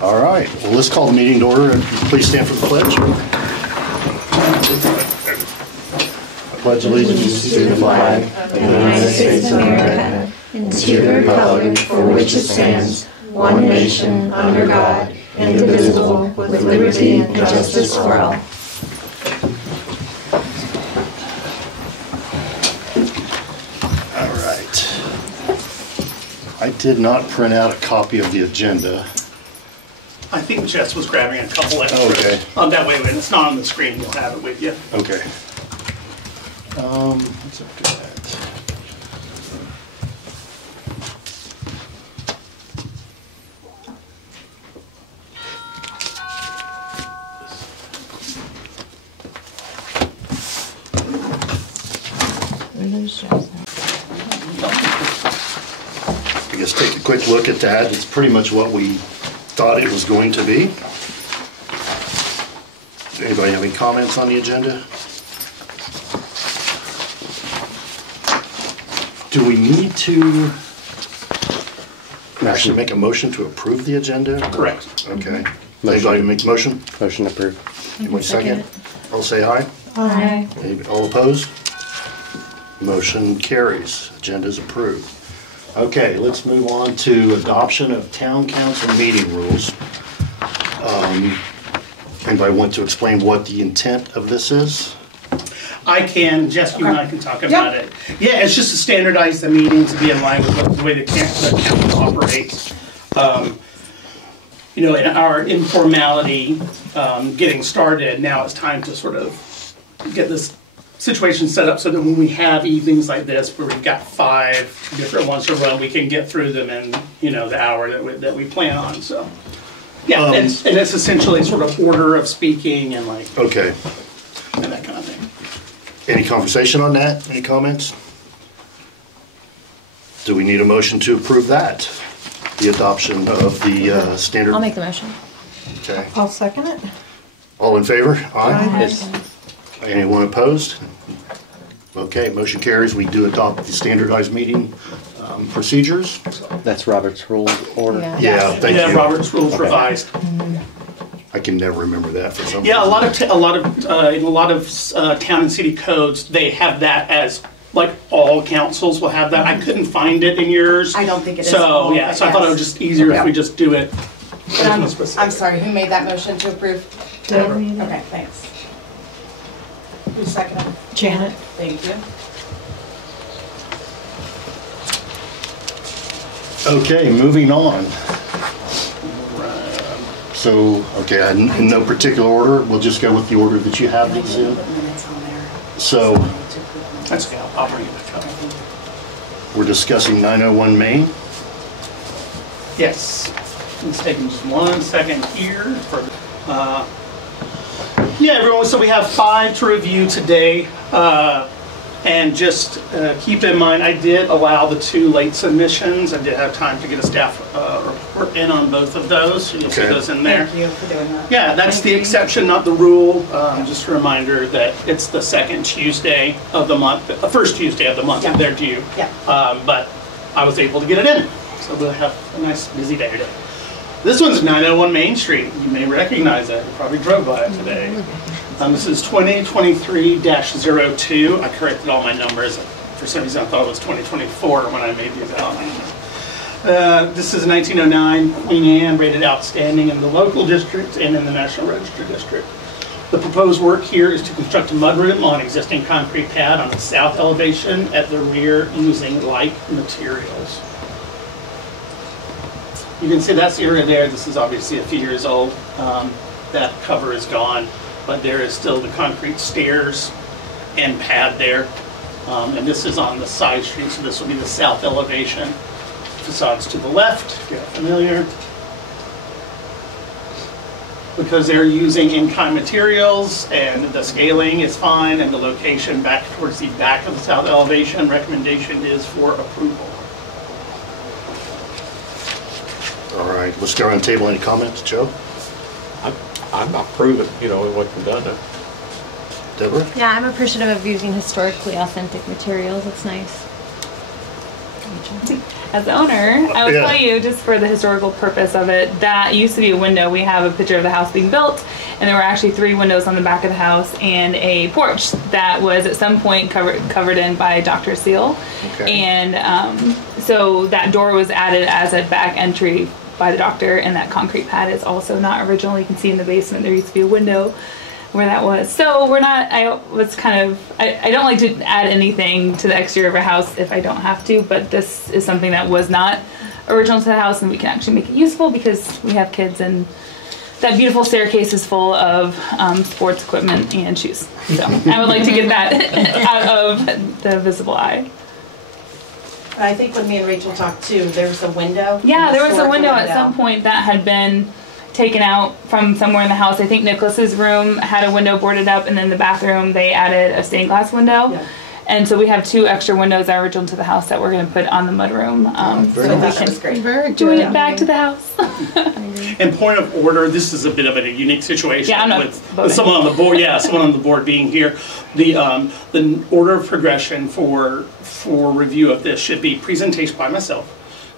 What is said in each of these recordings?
All right, well, let's call the meeting to order, and please stand for the pledge. I pledge allegiance to the flag of the United States of America and to the republic for which it stands, one nation, under God, indivisible, with liberty and justice for all. All right. I did not print out a copy of the agenda. I think Jess was grabbing a couple extras. Okay. That way, when it's not on the screen, you'll have it with you. Okay. Let's look at that. I guess take a quick look at that. It's pretty much what we thought it was going to be. Does anybody have any comments on the agenda? Do we need to actually make a motion to approve the agenda? Correct. Okay. Anybody make a motion? Motion approved. Anybody second? All say aye. Aye. All opposed? Motion carries. Agenda is approved. Okay, let's move on to adoption of town council meeting rules. Anybody want to explain what the intent of this is? I can, Jess, you and I can talk about it. Yeah, it's just to standardize the meeting to be in line with the way the council operates. You know, in our informality getting started, now it's time to sort of get this situation set up so that when we have evenings like this where we've got 5 different ones to run, we can get through them in, you know, the hour that we plan on. So yeah, and it's essentially sort of order of speaking and like Okay. and that kind of thing. Any conversation on that? Any comments? Do we need a motion to approve that? The adoption of the standard? I'll make the motion. Okay. I'll second it. All in favor? Aye. Yes. Anyone opposed? Okay, motion carries. We do adopt the standardized meeting procedures. That's Robert's Rules Order. Yeah, thank you. Yeah, Robert's Rules revised. I can never remember that for some Yeah, reason. in a lot of town and city codes, they have that as like all councils will have that. I couldn't find it in yours. I don't think it is. So yeah, so I thought it was just easier if we just do it. I'm sorry, who made that motion to approve? Deborah. Okay, thanks. Who seconded? Janet. Thank you. Okay, moving on. So, okay, in no particular order, we'll just go with the order that you have these in. So, That's okay, I'll bring it back up. we're discussing 901 Main. Yes, it's taking just 1 second here. Yeah, everyone, so we have 5 to review today. And just keep in mind, I did allow the 2 late submissions. I did have time to get a staff report in on both of those. So you'll see those in there. Thank you for doing that. Yeah, that's the exception, not the rule. Just a reminder that it's the second Tuesday of the month, the first Tuesday of the month that they're due. Yeah. But I was able to get it in. So we'll have a nice busy day today. This one's 901 Main Street. You may recognize it. You probably drove by it today. This is 2023-02. I corrected all my numbers. For some reason, I thought it was 2024 when I made these out. This is 1909 Queen Anne, rated outstanding in the local district and in the National Register district. The proposed work here is to construct a mudroom on existing concrete pad on the south elevation at the rear using like materials. You can see that's the area there. This is obviously a few years old. That cover is gone, but there is still the concrete stairs and pad there. And this is on the side street, so this will be the south elevation. Facades to the left, if you're familiar. Because they're using in-kind materials and the scaling is fine and the location back towards the back of the south elevation, recommendation is for approval. All right, let's go around the table. Any comments, Joe? I'm approving, you know, what we've done there. Deborah? Yeah, I'm appreciative of using historically authentic materials. It's nice. As the owner, I will Yeah. tell you, just for the historical purpose of it, that used to be a window. We have a picture of the house being built, and there were actually 3 windows on the back of the house and a porch that was at some point covered in by Dr. Seal. Okay. And so that door was added as a back entry by the doctor, and that concrete pad is also not original. You can see in the basement there used to be a window where that was. So we're not, I don't like to add anything to the exterior of a house if I don't have to, but this is something that was not original to the house, and we can actually make it useful because we have kids, and that beautiful staircase is full of sports equipment and shoes. So I would like to get that out of the visible eye. I think when me and Rachel talked too, there was a window. Yeah, there was a historical window at some point that had been taken out from somewhere in the house. I think Nicholas's room had a window boarded up, and then the bathroom they added a stained glass window. Yeah. And so we have 2 extra windows that are original to the house that we're going to put on the mudroom, very so we nice. That was can great. Very join good. it back to the house. And point of order, this is a bit of a unique situation Yeah, I'm not with voting. someone on the board. Yeah, someone on the board being here. The order of progression for review of this should be presentation by myself,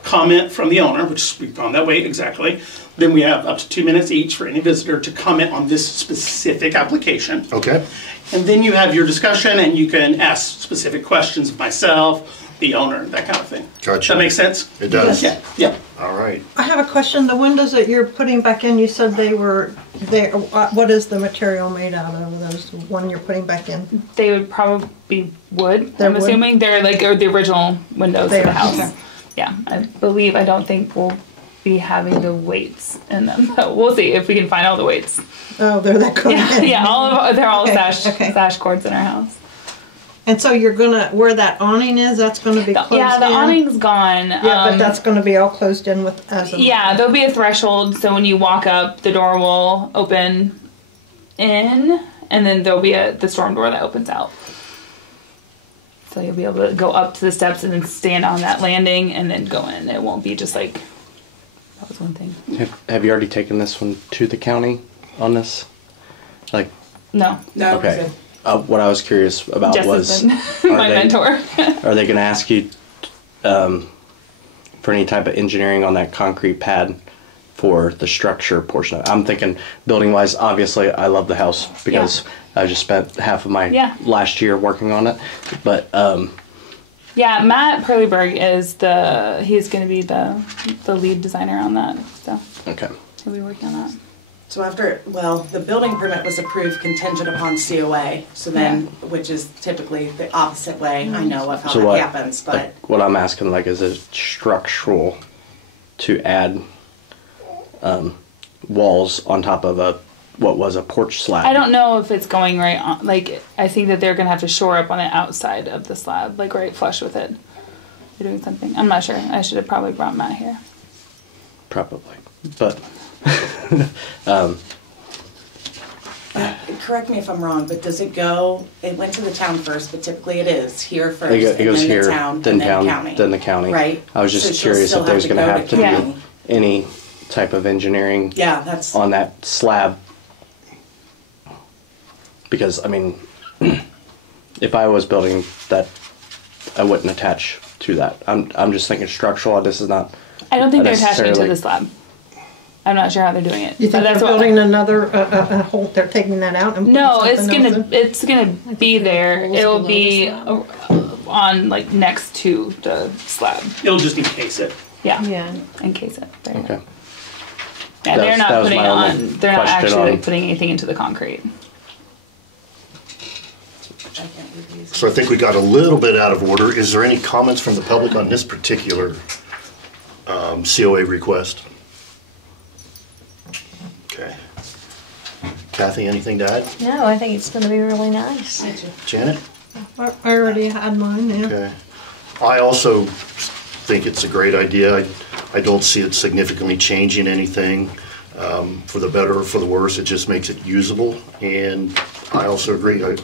comment from the owner, which we've gone that way exactly. Then we have up to 2 minutes each for any visitor to comment on this specific application. Okay. And then you have your discussion, and you can ask specific questions of myself, the owner, that kind of thing. Gotcha. That makes sense? It does. Yeah. Yeah. All right. I have a question. The windows that you're putting back in, you said they were there. What is the material made out of those one you're putting back in? They would probably be wood, They're I'm wood? assuming. They're like the original windows They of the are, house. okay. Yeah, I don't think we'll be having the weights in them. But we'll see if we can find all the weights. Oh, they're that good. Yeah, yeah, they're all Okay, sash cords in our house. And so you're gonna, where that awning is, that's gonna be closed in? Yeah, the awning's gone. Yeah, but that's gonna be all closed in with, as a. Yeah, there'll be a threshold, so when you walk up, the door will open in, and then there'll be the storm door that opens out. So you'll be able to go up to the steps and then stand on that landing and then go in. It won't be just like, that was one thing. Have you already taken this one to the county on this? Like, No, No, okay. What I was curious about Jess was, has been my mentor. are they going to ask you for any type of engineering on that concrete pad for the structure portion of it? I'm thinking building wise, obviously I love the house because I just spent half of my last year working on it, but Yeah, Matt Perlyberg is he's going to be the lead designer on that, so okay. he'll be working on that. So the building permit was approved contingent upon COA, so then, which is typically the opposite way, I know of how So that what, happens, but. like, what I'm asking, like, is it structural to add walls on top of what was a porch slab? I don't know if it's going right on, like, I think that they're going to have to shore up on the outside of the slab, like right flush with it. They're doing something. I'm not sure. I should have probably brought Matt here. Probably, but Correct me if I'm wrong, but does it went to the town first, but typically it is here first, it and goes then here, the town, then and then town, county. then the county. Right. I was So just she'll curious still if there's have to going to go have to to county. be any type of engineering Yeah, that's, on that slab, because I mean, if I was building that, I wouldn't attach to that. I'm just thinking structural. This is not. I don't think they're attaching it to necessarily- the slab. I'm not sure how they're doing it. You But think they're what- building another, a whole, they're taking that out and putting No, it's something else in? it's gonna be there. It'll be on like next to the slab. It'll just encase it. Yeah, Yeah. encase it. There you go. Okay. Yeah, they're That not was putting my only on. They're not question actually on- like putting anything into the concrete. I can't read these. So I think we got a little bit out of order. Is there any comments from the public on this particular COA request? Okay. Kathy, anything to add? No, I think it's going to be really nice. Janet? I already had mine, yeah. Okay. I also think it's a great idea. I don't see it significantly changing anything for the better or for the worse. It just makes it usable. And I also agree. I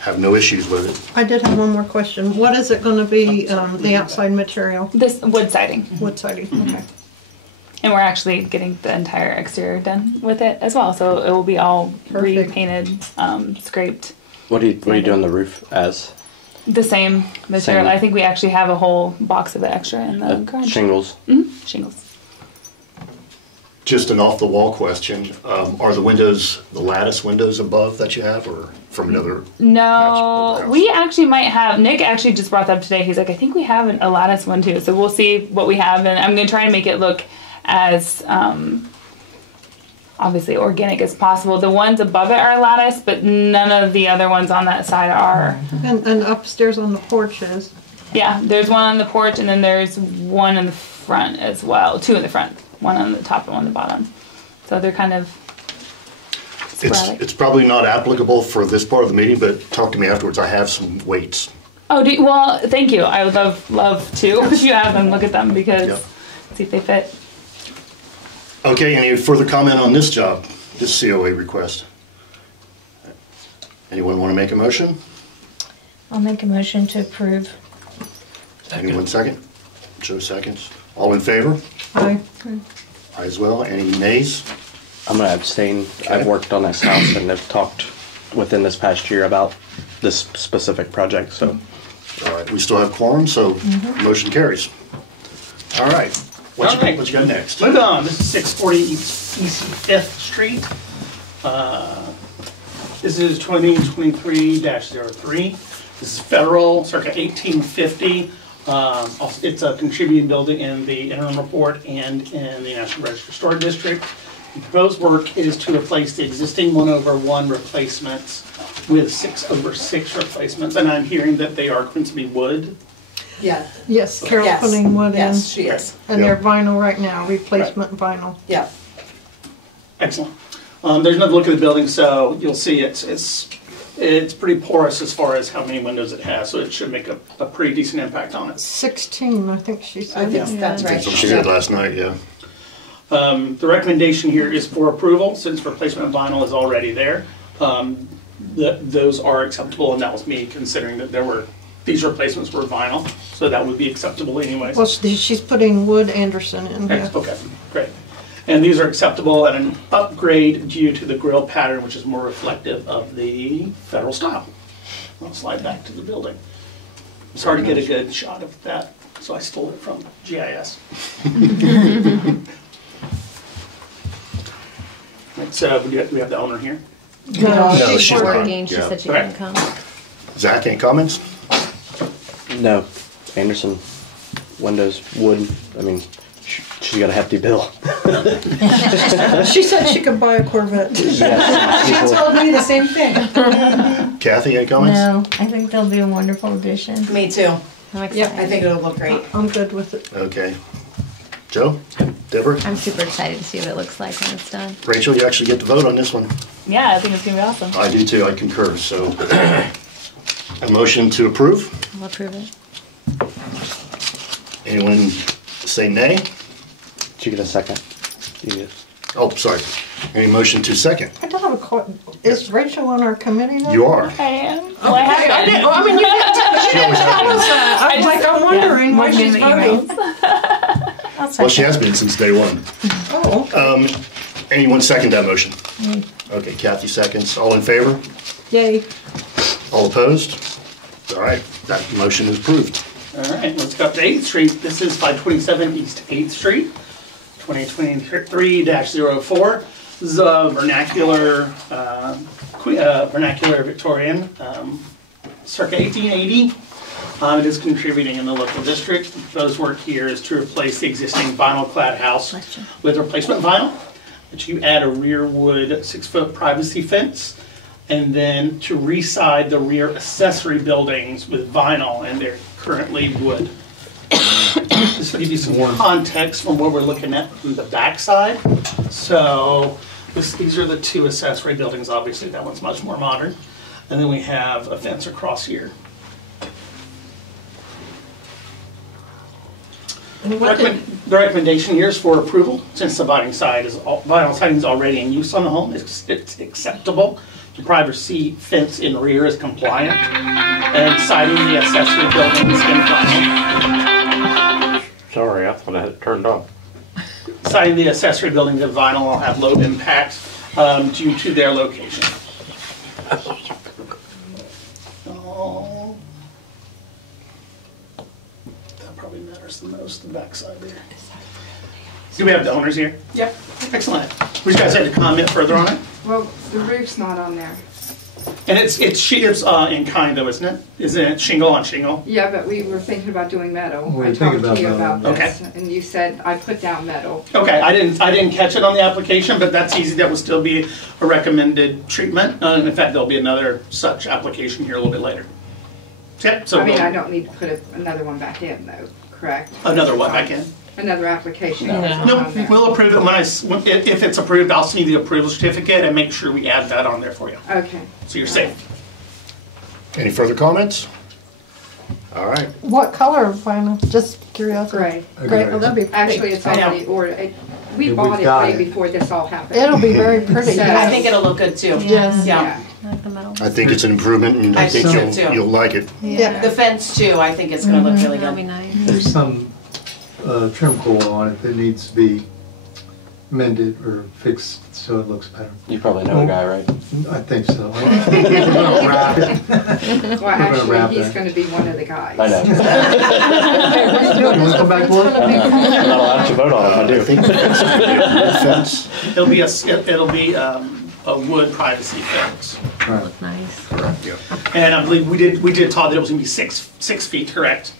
have no issues with it. I did have one more question. What is it gonna be, the outside material? This wood siding, Wood siding, okay. and we're actually getting the entire exterior done with it as well. So it will be all Perfect. repainted, scraped. What are you doing the roof as? The same material. Same. I think we actually have a whole box of it extra in the garage. Shingles. Shingles. Just an off-the-wall question. Are the windows, the lattice windows above that you have, or from another? No, house? we actually might have. Nick actually just brought that up today. He's like, I think we have a lattice one too. So we'll see what we have, and I'm gonna try and make it look as obviously organic as possible. The ones above it are lattice, but none of the other ones on that side are. And upstairs on the porch is. Yeah, there's one on the porch, and then there's one in the front as well. Two in the front, one on the top and one on the bottom. So they're kind of sporadic. It's probably not applicable for this part of the meeting, but talk to me afterwards. I have some weights. Oh, well, thank you. I would love to if you have them, look at them because Yep. see if they fit. Okay, any further comment on this job, this COA request? Anyone want to make a motion? I'll make a motion to approve. Anyone second? Joe seconds. All in favor? Aye. I as well. Any nays? I'm gonna abstain. I've worked on this house and have talked within this past year about this specific project, so. All right, we still have quorum, so motion carries. All right, what you got next? Moving on, this is 640 East 5th Street. This is 2023-03. This is federal, circa 1850. It's a contributing building in the interim report and in the National Register Historic District. The proposed work is to replace the existing 1/1 replacements with 6/6 replacements, and I'm hearing that they are going to be wood. Yeah. Yes, Carol's Yes. putting wood in. Yes, she is. And they're vinyl right now, replacement vinyl. Yeah. Excellent. There's another look at the building, so you'll see it's pretty porous as far as how many windows it has, so it should make a pretty decent impact on it. 16, I think she I said. think that's right. That's what she did last night, yeah. The recommendation here is for approval, since replacement vinyl is already there. Those are acceptable, and that was me considering that these replacements were vinyl, so that would be acceptable anyways. Well, she's putting Wood Anderson in here. Okay, great. And these are acceptable at an upgrade due to the grill pattern, which is more reflective of the federal style. I'll slide back to the building. It's hard to get a good shot of that, so I stole it from GIS. Right, so we have the owner here. No, No, She's she's not. working, she Yeah. said she Okay. couldn't come. Zach, any comments? No, Anderson, windows, wood, I mean, she's got a hefty bill. She said she could buy a Corvette. Yes, She people- told me the same thing. Kathy, any comments? No, I think they'll be a wonderful addition. Me too. I'm I excited. think it'll look great. I'm good with it. Okay. Joe? Deborah? I'm super excited to see what it looks like when it's done. Rachel, you actually get to vote on this one. Yeah, I think it's gonna be awesome. I do too, I concur, so. A motion to approve? I'll approve it. Anyone say nay? Did you get a second? You did. Oh, sorry. Any motion to second? I don't have a question. Is Rachel on our committee now? You are. I am. Well, I have I been. didn't, well, I mean, you didn't tell me. She always has been. I'm wondering why Looking she's in the emails. voting. Well, she has been since day one. Oh, Anyone second that motion? Okay, Kathy seconds. All in favor? yay. Oh. All opposed? All right, that motion is approved. All right, let's go up to 8th Street. This is 527 East 8th Street, 2023-04. This is a vernacular Victorian, circa 1880. It is contributing in the local district. The proposed work here is to replace the existing vinyl-clad house with replacement vinyl, but you add a rear wood 6-foot privacy fence, and then to re-side the rear accessory buildings with vinyl, and they're currently wood. This will give you some context from what we're looking at from the backside. So these are the two accessory buildings, obviously. That one's much more modern. And then we have a fence across here. And what did- The recommendation here is for approval, since the vinyl siding is already in use on the home. It's acceptable. The privacy fence in rear is compliant, and siding the accessory buildings in vinyl. Sorry, I thought I had it turned off. Siding the accessory buildings in vinyl will have low impact due to their location. Oh. to the backside there. Do we have the owners here? Yep. Excellent. Would you guys like to comment further on it? Well, the roof's not on there. And it's in kind though, isn't it? Isn't it shingle on shingle? Yeah, but we were thinking about doing metal. We I were thinking talked to you about about metal. this, and you said I put down metal. Okay, I didn't catch it on the application, but that's easy. That will still be a recommended treatment. And in fact, there'll be another such application here a little bit later. Yep. So I mean, I don't need to put another one back in though, correct? another what back in? Another application. No. goes No, on there. we'll approve it if it's approved. I'll see the approval certificate and make sure we add that on there for you, Okay. so you're safe. Any further comments? All right. What color vinyl? Just curiosity. Gray. Great. Well, that'd be pretty. Actually, it's I know. already ordered. We Yeah, bought we've it got way it. before this all happened. It'll be very pretty. So- I think it'll look good too. Yes. Yeah. Like the metal. I think it's an improvement, and I I think think so, too. you'll like it. Yeah. The fence too, I think it's gonna look really That'll be good. nice. There's some trim coil on it that needs to be mended or fixed so it looks better. You probably know the guy, right? I think so. We're gonna wrap it. Well, gonna actually, wrap he's that. going to be one of the guys. I know. You wanna come back to work? I'm not allowed to vote on it if I I do. think the fence, It'll be a wood privacy fence, Right. Look nice. yeah. and I believe we did talk that it was gonna be 6 feet, correct?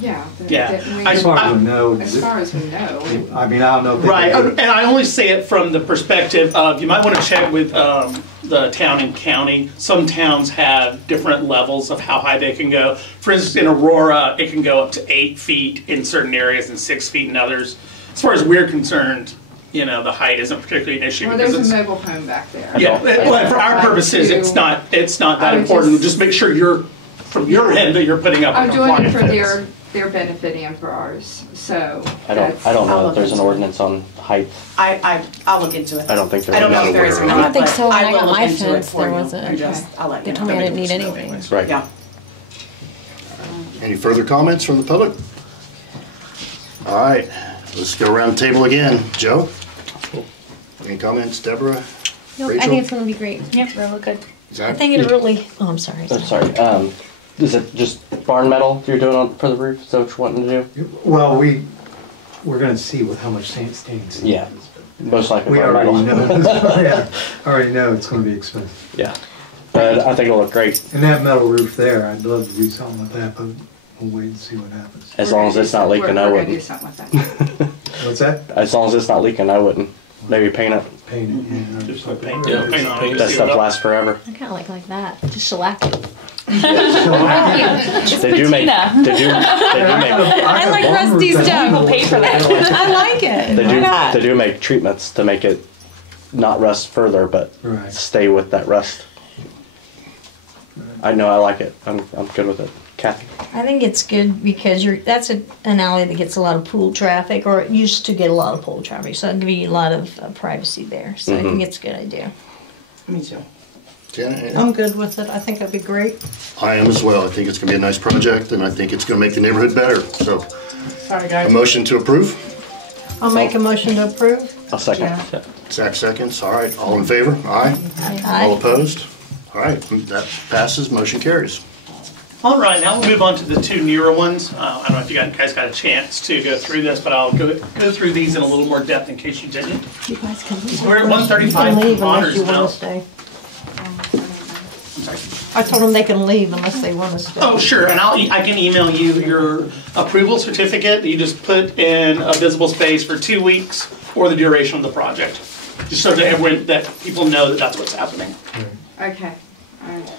Yeah. Yeah. Didn't we- As far as we know, As far as we know. I mean, I don't know if they. Right, and I only say it from the perspective of, you might want to check with the town and county. Some towns have different levels of how high they can go. For instance, in Aurora, it can go up to 8 feet in certain areas and 6 feet in others. As far as we're concerned, the height isn't particularly an issue. Well, because there's a it's- mobile home back there. Yeah, well, for our purposes, it's not that I would important. just- Just make sure from your end that you're putting up a I'm doing it compliant for fence. their benefit and for ours, so. I don't I'll know look that there's an into it. ordinance on height. I'll look into it. I don't think there I don't is. know if there is or I not. don't think but so. When I will got look my into it fence, for there you. wasn't. And just- I'll let you They know. told me I didn't need anything. Right. Yeah. Any further comments from the public? All right, let's go around the table again. Joe? Any comments? Deborah? No, I Rachel? think it's gonna be great. Yep, they look good. I think it'll really, oh, I'm sorry. Oh, sorry. Is it just barn metal you're doing for the roof? Is that what you're wanting to do? Well, we're gonna see with how much stain stains. Yeah. Most likely We barn already metal. know, yeah, already know it's gonna be expensive. Yeah. But I think it'll look great And that metal roof there, I'd love to do something with that, but we'll wait and see what happens. as long as it's not leaking. I We're gonna do wouldn't. something with that. What's that? As long as it's not leaking, I wouldn't. Maybe paint it. Paint it, yeah. Just put paint on That it. stuff lasts forever. I kinda like that, just shellac it. They do make. patina. They do make. I like rusty stuff. People pay for that. I like it. They Why do. not? They do make treatments to make it not rust further, but Right. stay with that rust. I know. I like it. I'm good with it. Kathy. I think it's good because that's an alley that gets a lot of pool traffic, or it used to get a lot of pool traffic, so it'll give you a lot of privacy there. So I think it's a good idea. Me too. Janet? I'm good with it. I think it'd be great. I am as well. I think it's gonna be a nice project, and I think it's gonna make the neighborhood better. So, Sorry, a guys. motion to approve? I'll make a motion to approve. I'll second. Yeah. Yeah. Zach seconds. All right, all in favor? Aye. All Aye. opposed? All right, that passes, motion carries. All right, now we'll move on to the two newer ones. I don't know if you guys got a chance to go through this, but I'll go through these in a little more depth in case you didn't. You guys can leave. We're at You 135 can leave unless Honors you want now. to stay. I'm sorry. I told them they can leave unless they want to stay. Oh, sure, and I can email you your approval certificate that you just put in a visible space for 2 weeks or the duration of the project. Just so that people know that that's what's happening. Okay, all right.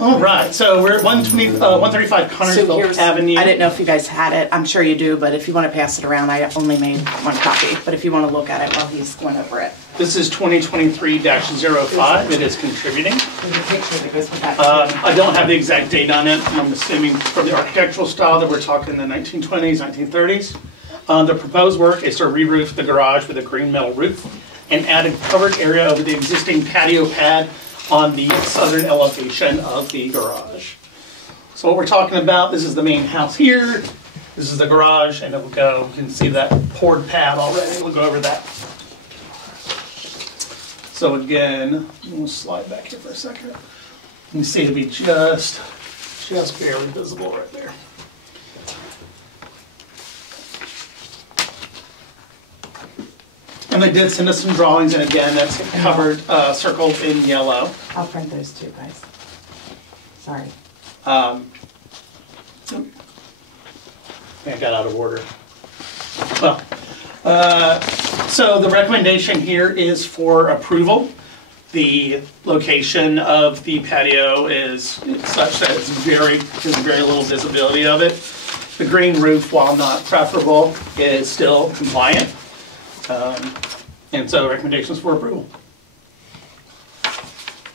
All right, so we're at 135 So Connersville here's, Avenue. I didn't know if you guys had it. I'm sure you do, but if you want to pass it around, I only made one copy. But if you want to look at it while he's going over it. This is 2023-05. It is contributing. There's a picture that goes with that. I don't have the exact date on it. I'm assuming from the architectural style that we're talking the 1920s, 1930s. The proposed work is to re-roof the garage with a green metal roof and add a covered area over the existing patio pad on the southern elevation of the garage. So what we're talking about, this is the main house here. This is the garage, and it will go, you can see that poured pad already. We'll go over that. So again, we'll slide back here for a second. You can see it'll be just barely visible right there. And they did send us some drawings, and again, that's covered, circled in yellow. I'll print those too, guys. Sorry. I got out of order. Well, so the recommendation here is for approval. The location of the patio is such that there's very little visibility of it. The green roof, while not preferable, is still compliant. And so recommendations for approval.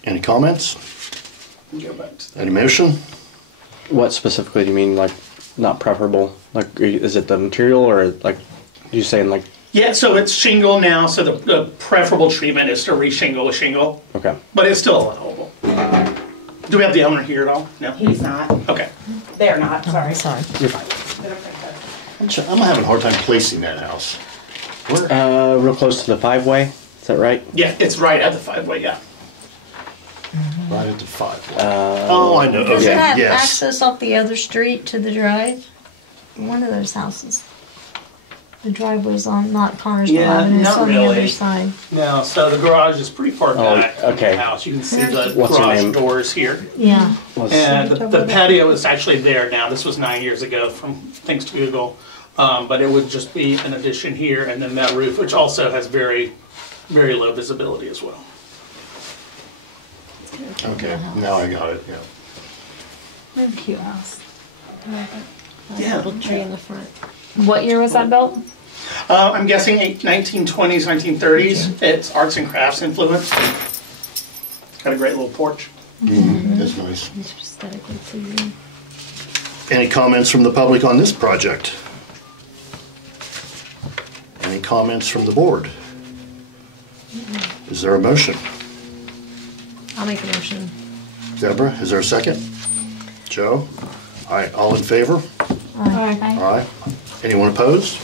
Any comments? Go back to Any motion? What specifically do you mean, like, not preferable? Like, is it the material, or like, you saying like? Yeah, so it's shingle now, so the preferable treatment is to re-shingle with shingle. Okay. But it's still allowable. Do we have the owner here at all? No? He's not. Okay. They're not, sorry. Sorry. You're fine. I'm having a hard time placing that house. Real close to the 5-way. Is that right? Yeah, it's right at the 5-way, yeah. Right at the 5-way. Oh, I know. Doesn't Okay, that yes. access off the other street to the drive? One of those houses. The driveway's on, not Connersville Yeah, Avenue, it's not on the really. other side. No, so the garage is pretty far back from okay. the house. You can see the What's her garage name? doors here. Yeah. And the patio is actually there now. This was 9 years ago, from thanks to Google. But it would just be an addition here, and then that roof, which also has very, very low visibility as well. Okay, now I got it, yeah. Very cute house. Yeah. Little tree in the front. What year was that built? I'm guessing 1920s, 1930s. It's arts and crafts influence. Got a great little porch. That's nice. It's aesthetically pleasing. Any comments from the public on this project? Any comments from the board? Is there a motion? I'll make a motion. Deborah, is there a second? Joe? All right, all in favor? Aye. All right. Anyone opposed?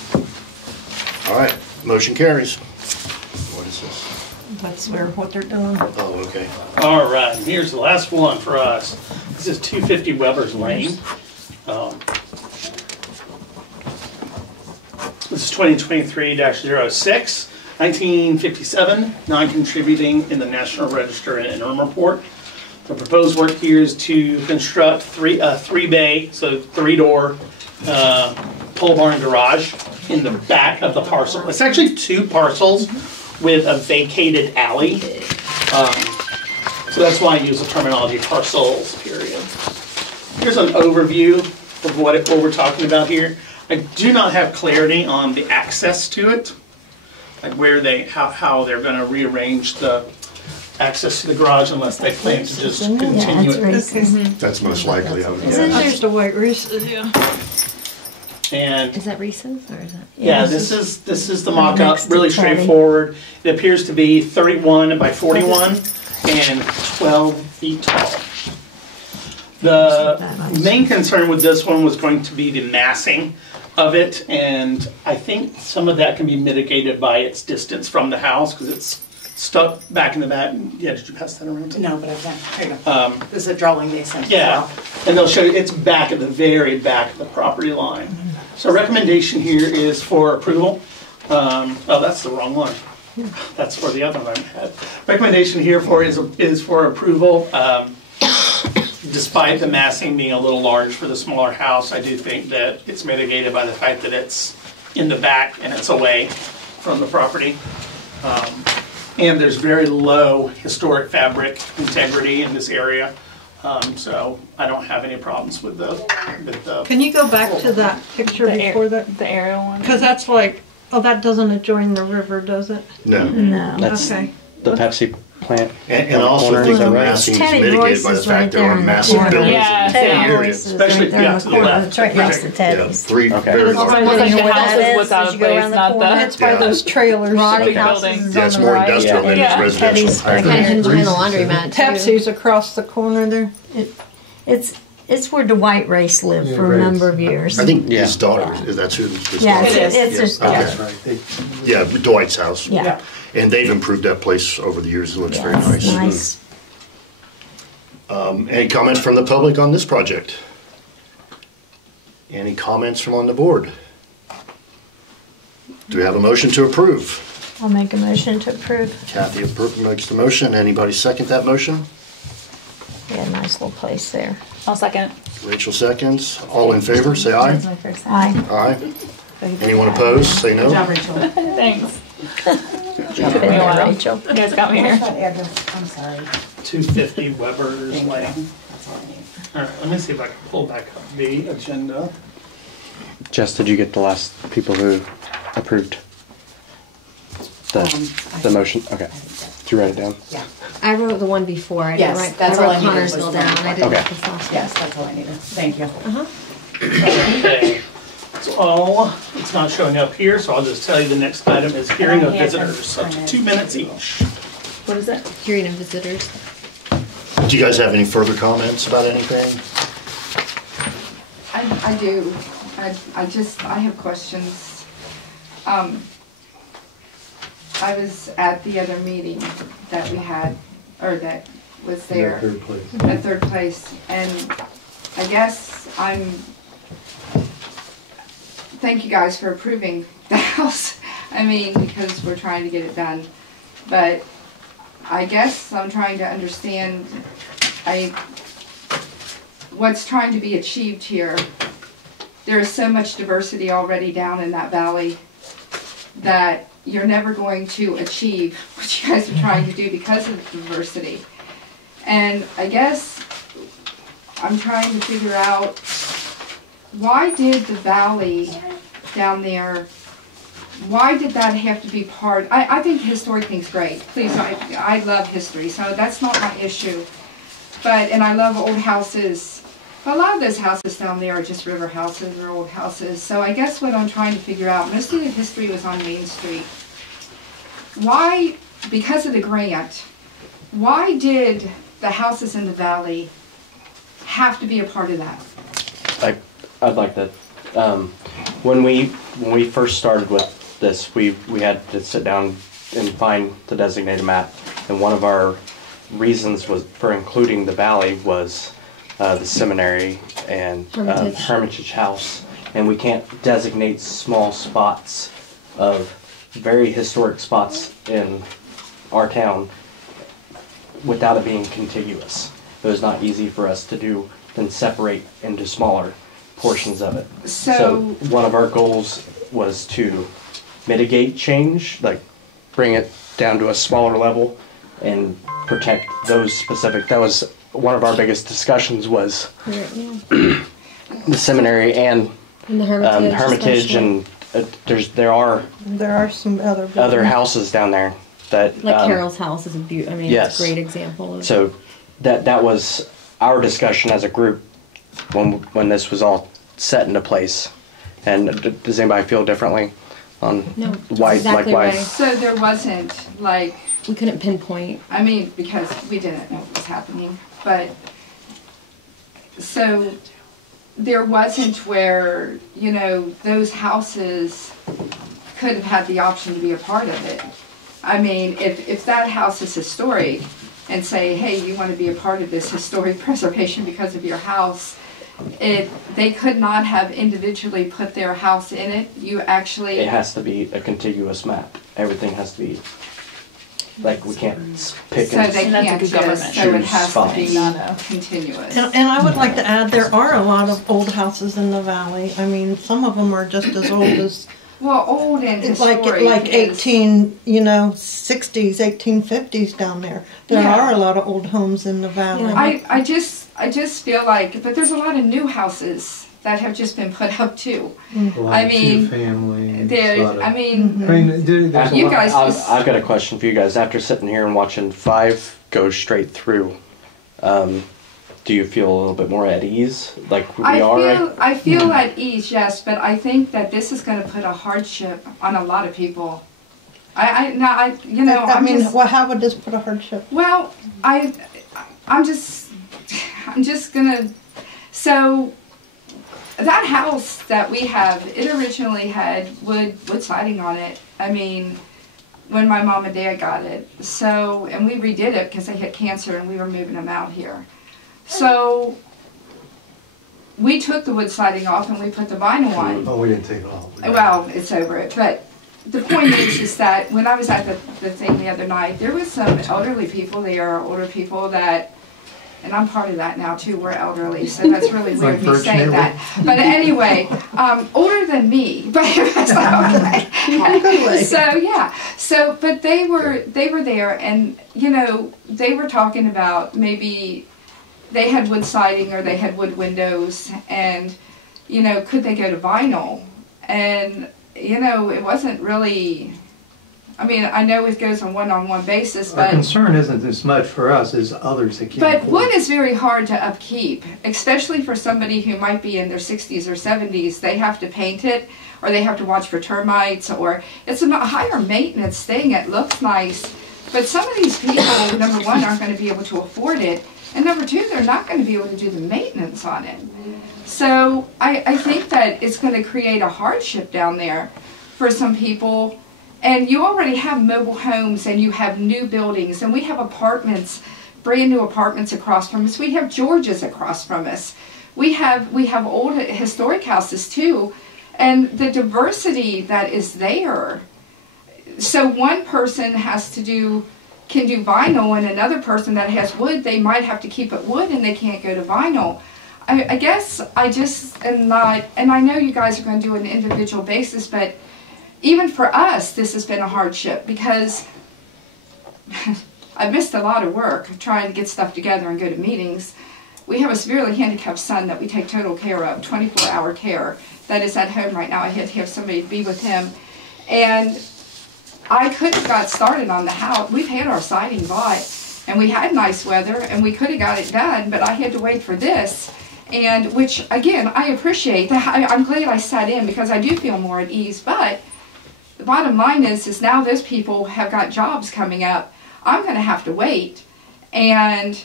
All right, motion carries. What is this? That's what they're doing. Oh, okay. All right, and here's the last one for us. This is 250 Weber's Lane. This is 2023-06, 1957, non-contributing in the National Register and Interim Report. The proposed work here is to construct a three-bay, so three-door pole barn garage in the back of the parcel. It's actually two parcels with a vacated alley. So that's why I use the terminology parcels, period. Here's an overview of what we're talking about here. I do not have clarity on the access to it, like where how they're going to rearrange the access to the garage, unless they plan to just continue it. That's most likely, I would Isn't guess. there's the white Reese's, yeah. And Is that Reese's or is that? yeah, this is the mock-up, Next to really Teddy. straightforward. It appears to be 31 by 41 and 12 feet tall. The main concern with this one was going to be the massing of it, and I think some of that can be mitigated by its distance from the house, because it's stuck back in the back. Yeah, did you pass that around? No, but I've done, here you go. This is a drawing they sent as Yeah, well. and they'll show you it's back at the very back of the property line. So recommendation here is for approval. Oh, that's the wrong one. That's for the other one I had. Recommendation here is for approval. Despite the massing being a little large for the smaller house, I do think that it's mitigated by the fact that it's in the back and it's away from the property. And there's very low historic fabric integrity in this area. So I don't have any problems with the Can you go back to that picture before that? The aerial one. Because that's like, oh, that doesn't adjoin the river, does it? No. No. That's Okay. the Pepsi plant. And on the also corner, think is that the right? massing is Teddy mitigated by the Royce's fact right there there are in the massive corner. buildings Yeah, in the Teddy area. Royce's Especially- right there in yeah, the to the corner. left. It's right next to Right. Yeah, Teddy's. three Okay. very It's large. like You know the where house that is is without as a you go place, around the not corner? the It's by Yeah. those trailers. Ronnie big House's building. is Yeah, on it's the more right. industrial than Yeah. it's Teddy's residential. I back agree. there. Kind of behind the laundromat too. Pepsi's across the corner there. It's where Dwight Race lived Yeah, for a Race. number of years. I think Yeah. his daughter, that's who his Yeah, daughter it's, is. it's just, Okay. That's right. Yeah, Dwight's house. yeah. And they've improved that place over the years. It looks very Yeah, it's nice. nice. Any comments from the public on this project? Any comments from on the board? Do we have a motion to approve? I'll make a motion to approve. Kathy makes the motion. Anybody second that motion? Yeah, nice little place there. I'll second. Rachel seconds. All in favor, say aye. That's my first time. Aye. Aye. Anyone opposed, say no. Good job, Rachel. Thanks. Jump in there, Rachel. You guys got me here. What's that address? I'm sorry. 250 Weber's Thank Lane. you. That's all I need. All right, let me see if I can pull back up the agenda. Jess, did you get the last people who approved the motion? Okay. Did you write it down? Yeah. I wrote the one before. I Yes, didn't write, that's I all wrote I needed was Connorsville the down. one. I didn't Okay. write this last one. Yes, that's all I needed. Thank you. Okay. So it's not showing up here, so I'll just tell you the next item is hearing of visitors, up to 2 minutes each. What is it? Hearing of visitors. Do you guys have any further comments about anything? I do. I have questions. I was at the other meeting that we had, or that was there. Third place. At third place, and I guess thank you guys for approving the house. I mean, because we're trying to get it done. But I guess I'm trying to understand what's trying to be achieved here. There is so much diversity already down in that valley that you're never going to achieve what you guys are trying to do because of the diversity. And I guess I'm trying to figure out, why did the valley down there, why did that have to be part? I think historic thing's great. Please, I love history, so that's not my issue. But, and I love old houses. A lot of those houses down there are just river houses or old houses. So I guess what I'm trying to figure out, most of the history was on Main Street. Why, because of the grant, why did the houses in the valley have to be a part of that? I'd like that. When we first started with this, we had to sit down and find the designated map, and one of our reasons for including the valley was the seminary and Hermitage House, and we can't designate small spots of very historic spots in our town without it being contiguous. It was not easy for us to do than separate into smaller portions of it. So one of our goals was to mitigate change, like bring it down to a smaller level and protect those specific. That was one of our biggest discussions, was the seminary and the Hermitage, and there are some other houses down there that like Carol's house is a I mean, yes. it's a great example of. So that was our discussion as a group when this was all set into place. And does anybody feel differently on why? Exactly why? right. So there wasn't like, we couldn't pinpoint. I mean, because we didn't know what was happening, but so there wasn't where, you know, those houses could have had the option to be a part of it. I mean, if that house is historic and say, hey, you want to be a part of this historic preservation because of your house, they could not have individually put their house in it. You actually... It has to be a contiguous map. Everything has to be, like, we can't pick so and they can't just, so it has to be continuous. And I would like to add, there are a lot of old houses in the valley. I mean, some of them are just as old as... Well, old and historic like 60s, 1850s down there. There are a lot of old homes in the valley. Yeah. I just feel like, but there's a lot of new houses that have just been put up too. I mean, you guys. I've got a question for you guys. After sitting here and watching 5 go straight through, do you feel a little bit more at ease, like we are? I feel at ease, yes, but I think that this is going to put a hardship on a lot of people. Well, how would this put a hardship? Well, I'm just gonna. So that house that we have, it originally had wood siding on it. I mean, when my mom and dad got it. So, and we redid it because they had cancer and we were moving them out here. So we took the wood siding off and we put the vinyl on. Oh, we didn't take it off. Well, it's over it, but the point is that when I was at the thing the other night, there was some elderly people there, older people that, and I'm part of that now too, we're elderly, so that's really weird me saying that. But anyway, older than me, but okay. So yeah, so, but they were there, and you know, they were talking about maybe they had wood siding or they had wood windows, and you know, could they go to vinyl? And you know, it wasn't really, I mean, I know it goes on one-on-one basis, but... Our concern isn't as much for us as others that can't But afford. wood is very hard to upkeep, especially for somebody who might be in their 60s or 70s. They have to paint it, or they have to watch for termites, or it's a higher maintenance thing. It looks nice, but some of these people, number one, aren't going to be able to afford it, and number two, they're not going to be able to do the maintenance on it. So I think that it's going to create a hardship down there for some people. And you already have mobile homes, and you have new buildings, and we have apartments, brand new apartments across from us. We have Georges across from us. We have old historic houses too, and the diversity that is there. So one person can do vinyl, and another person that has wood, they might have to keep it wood, and they can't go to vinyl. I guess I just am not, and I know you guys are going to do it on an individual basis, but even for us, this has been a hardship because I've missed a lot of work trying to get stuff together and go to meetings. We have a severely handicapped son that we take total care of, 24-hour care, that is at home right now. I had to have somebody be with him. And I could have got started on the house. We've had our siding bought, and we had nice weather, and we could have got it done, but I had to wait for this. And which, again, I appreciate. I'm glad I sat in because I do feel more at ease, but the bottom line is now those people have got jobs coming up. I'm going to have to wait, and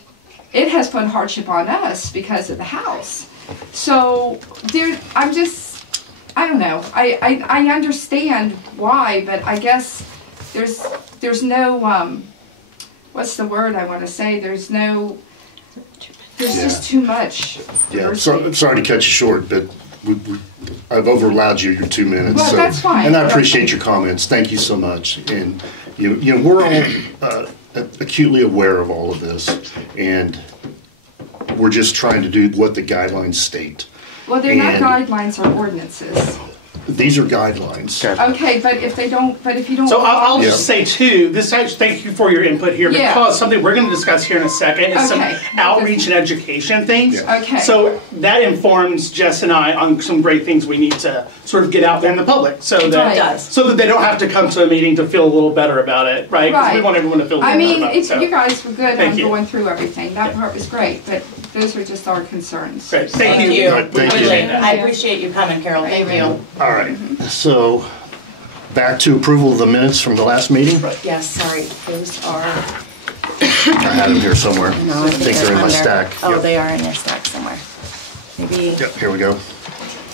it has put hardship on us because of the house. So I don't know. I understand why, but I guess there's no what's the word I want to say? There's just too much. Yeah, sorry to cut you short, but I've overallowed you your 2 minutes. Well, so, that's fine. And I appreciate your comments. Thank you so much. And you know, we're all acutely aware of all of this, and we're just trying to do what the guidelines state. Well, they're not guidelines or ordinances. These are guidelines. Okay, but if you don't. So I'll just say too, thank you for your input here, because something we're going to discuss here in a second is some outreach and education things. Yeah. Okay. So that informs Jess and I on some great things we need to sort of get out there in the public, so that they don't have to come to a meeting to feel a little better about it, right? Because we want everyone to feel a little better about it. You guys were good on going through everything. That part was great, but those are just our concerns. Great. Thank you. Thank you. I appreciate you coming, Carol. Thank you. All right. So back to approval of the minutes from the last meeting. Yes, sorry. Those are. I had them here somewhere. No, I think they're in my stack. Oh, Yep. they are in your stack somewhere. Maybe Yep, here we go.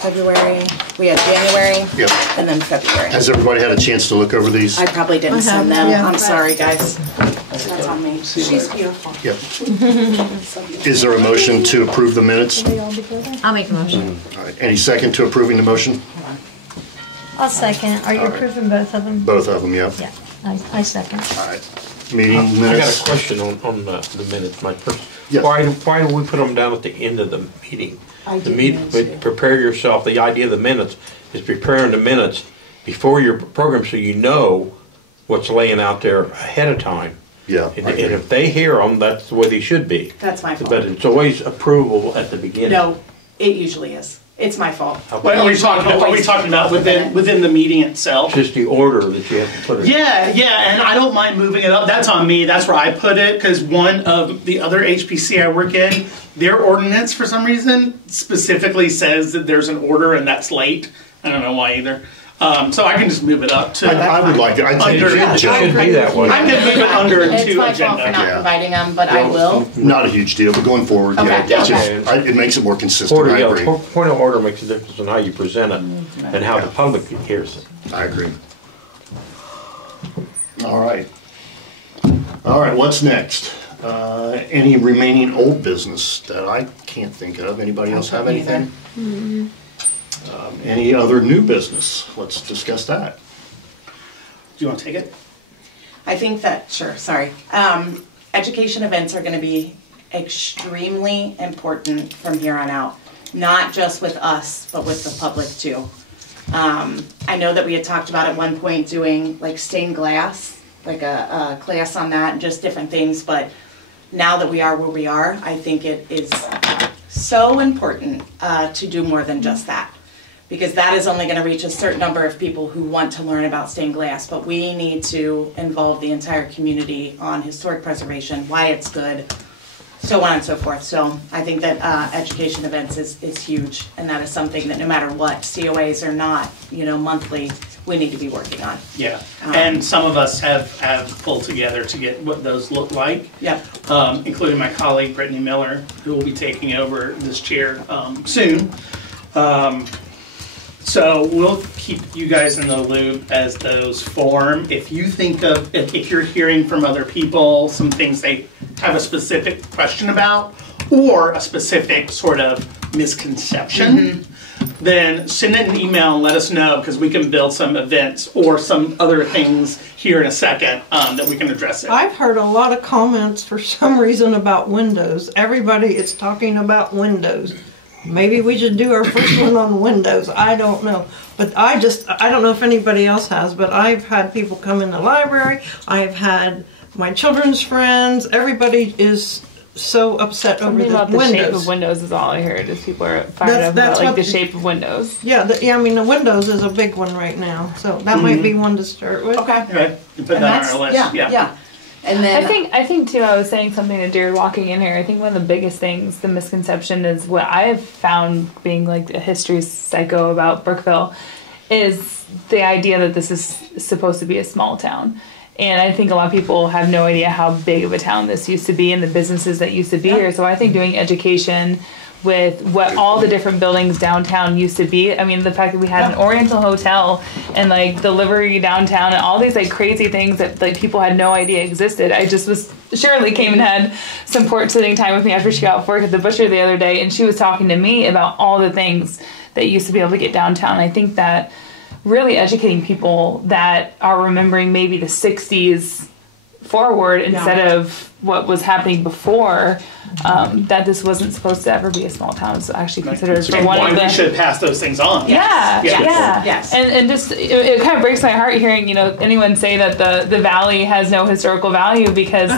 February. We had January. Yep. And then February. Has everybody had a chance to look over these? I probably didn't send them. yeah. I'm sorry, guys. That's on me. She's beautiful. Yep. Is there a motion to approve the minutes? I'll make a motion. All right. Any second to approving the motion? I'll second. Are you All right. approving both of them? Both of them, yep. Yeah, I second. All right. Meeting I got minutes. a question on the minutes. My first, Yes. why do we put them down at the end of the meeting? But prepare yourself. The idea of the minutes is preparing the minutes before your program so you know what's laying out there ahead of time. Yeah. And if they hear them, that's the way they should be. That's my fault. But it's always approval at the beginning. No, it usually is. It's my fault. What are we talking about within the meeting itself? Just the order that you have to put it in. Yeah, and I don't mind moving it up. That's on me. That's where I put it, because one of the other HPC I work in, their ordinance for some reason specifically says that there's an order and that's late. I don't know why either. So I can just move it up to. I would like it. I think It should be that way. I can move it under It's to my fault for agenda. not providing them, but I will. Not a huge deal, but going forward, yeah, Okay. it's just, it makes it more consistent. I agree. Point of order makes a difference in how you present it and how the public hears it. I agree. All right. All right, what's next? Any remaining old business that I can't think of? Anybody else have anything? Any other new business? Let's discuss that. you want to take it? I think that, sure, sorry. Education events are going to be extremely important from here on out, not just with us, but with the public too. I know that we had talked about at one point doing like stained glass, like a class on that and just different things, but now that we are where we are, I think it is so important to do more than just that, because that is only going to reach a certain number of people who want to learn about stained glass, but we need to involve the entire community on historic preservation, why it's good, so on and so forth. So I think that education events is huge, and that is something that no matter what, COAs or not, you know, monthly, we need to be working on. Yeah, and some of us have pulled together to get what those look like. Yep. Including my colleague Brittany Miller, who will be taking over this chair soon. So we'll keep you guys in the loop as those form. If you think of, if you're hearing from other people, some things they have a specific question about, or a specific sort of misconception, then send an email and let us know, because we can build some events or some other things here in a second that we can address it. I've heard a lot of comments for some reason about windows. Everybody is talking about windows. Maybe we should do our first one on windows. I don't know. But I don't know if anybody else has, but I've had people come in the library. I've had my children's friends. Everybody is so upset over the about windows. The shape of windows is all I heard. Is people are fired up about like the shape of windows. Yeah, I mean the windows is a big one right now, so that might be one to start with. Okay. Okay. You put that on our list. Yeah. And then I think too, I was saying something to Jared walking in here. I think one of the biggest things, the misconception is what I've found being like a history psycho about Brookville, is the idea that this is supposed to be a small town. And I think a lot of people have no idea how big of a town this used to be and the businesses that used to be here. So I think doing education with what all the different buildings downtown used to be. I mean, the fact that we had an Oriental Hotel and like the Livery downtown and all these like crazy things that like people had no idea existed. Shirley came and had some port sitting time with me after she got off work at the butcher the other day, and she was talking to me about all the things that used to be able to get downtown. I think that really educating people that are remembering maybe the 60s forward instead of what was happening before, that this wasn't supposed to ever be a small town. It's actually considered for one of the... We should pass those things on. Yes. And just, it kind of breaks my heart hearing, you know, anyone say that the valley has no historical value, because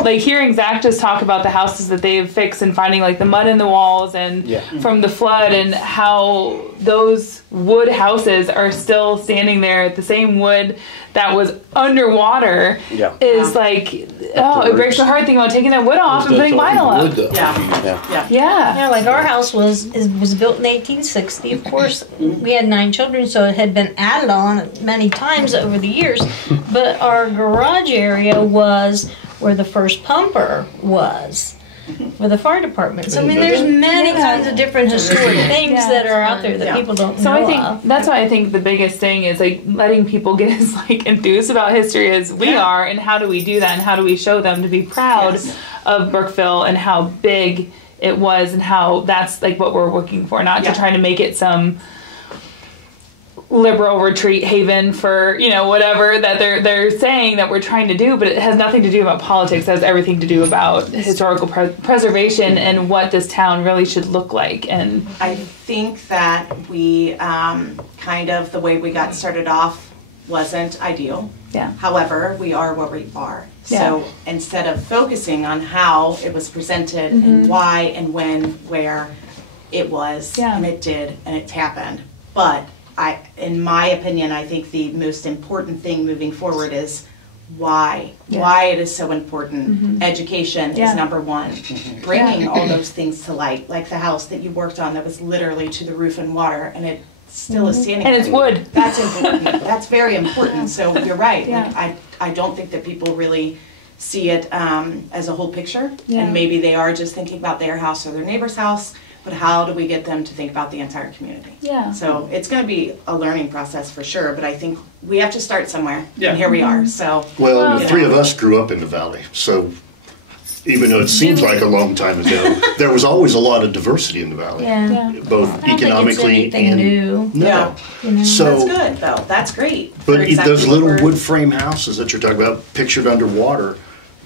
like hearing Zach just talk about the houses that they've fixed and finding like the mud in the walls and from the flood, and how those wood houses are still standing there, the same wood that was underwater is like, it breaks my heart thinking about taking that wood off and putting vinyl up. Yeah, like our house was built in 1860. Of course, we had 9 children, so it had been added on many times over the years. But our garage area was where the first pumper was for the fire department. So I mean, there's many kinds of different historic things that are out there that people don't know. So I think that's why I think the biggest thing is like letting people get as like enthused about history as we are, and how do we do that, and how do we show them to be proud of Brookville and how big it was, and how that's like what we're working for, not to try to make it some liberal retreat haven for, you know, whatever that they're saying that we're trying to do, but it has nothing to do about politics. It has everything to do about historical preservation and what this town really should look like. And I think that we kind of, the way we got started off wasn't ideal. However, we are where we are. So instead of focusing on how it was presented and why and when, where it was, and it did, and it's happened. But in my opinion, I think the most important thing moving forward is why it is so important. Education is number one. Bringing all those things to light, like the house that you worked on that was literally to the roof and water, and it still is standing. And it's wood. That's important. That's very important. So you're right. Like, I don't think that people really see it as a whole picture, and maybe they are just thinking about their house or their neighbor's house. But how do we get them to think about the entire community? So it's going to be a learning process for sure, but I think we have to start somewhere, and here we are. So the 3 of us grew up in the valley, so even though it seems like a long time ago, there was always a lot of diversity in the valley. Yeah. Both I don't economically think it's anything new. No. Yeah. You know? So, That's good, though. That's great. but For exactly those what little we're- wood frame houses that you're talking about, pictured underwater,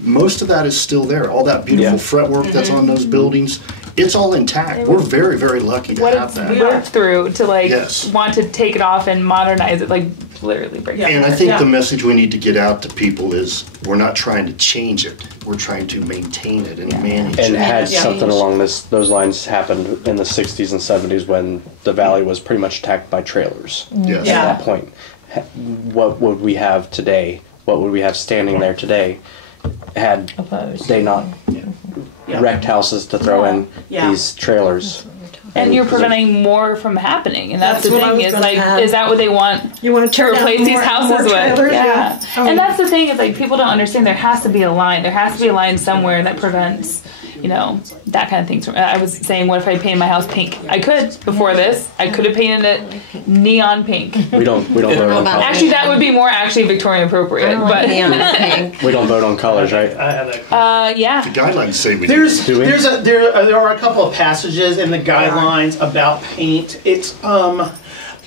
most of that is still there. All that beautiful Yeah. fretwork that's on those buildings, it's all intact. We're very, very lucky to What have it's that. worked through to like Yes. want to take it off and modernize it, like literally break it. And I think Yeah. the message we need to get out to people is we're not trying to change it. We're trying to maintain it and manage And it. had Yeah. something along those lines happened in the 60s and 70s when the valley was pretty much attacked by trailers. Yes. Yeah. At that point, what would we have today? What would we have standing there today had Opposed. they not Yeah. wrecked houses to throw in Yeah. these trailers? And you're preventing more from happening, and that's the That's what I thing. was Is gonna like, add. is that what they want You want to replace these houses with? trailers? Yeah. Oh. And that's the thing is like people don't understand. There has to be a line. There has to be a line somewhere that prevents, that kind of things. I was saying, what if I painted my house pink? I could before this. I could have painted it neon pink. We don't vote on about colors. Actually, that would be more actually Victorian appropriate. But pink. We don't vote on colors, right? I have that. yeah. The guidelines say we There's Do we? there are a couple of passages in the guidelines about paint. It's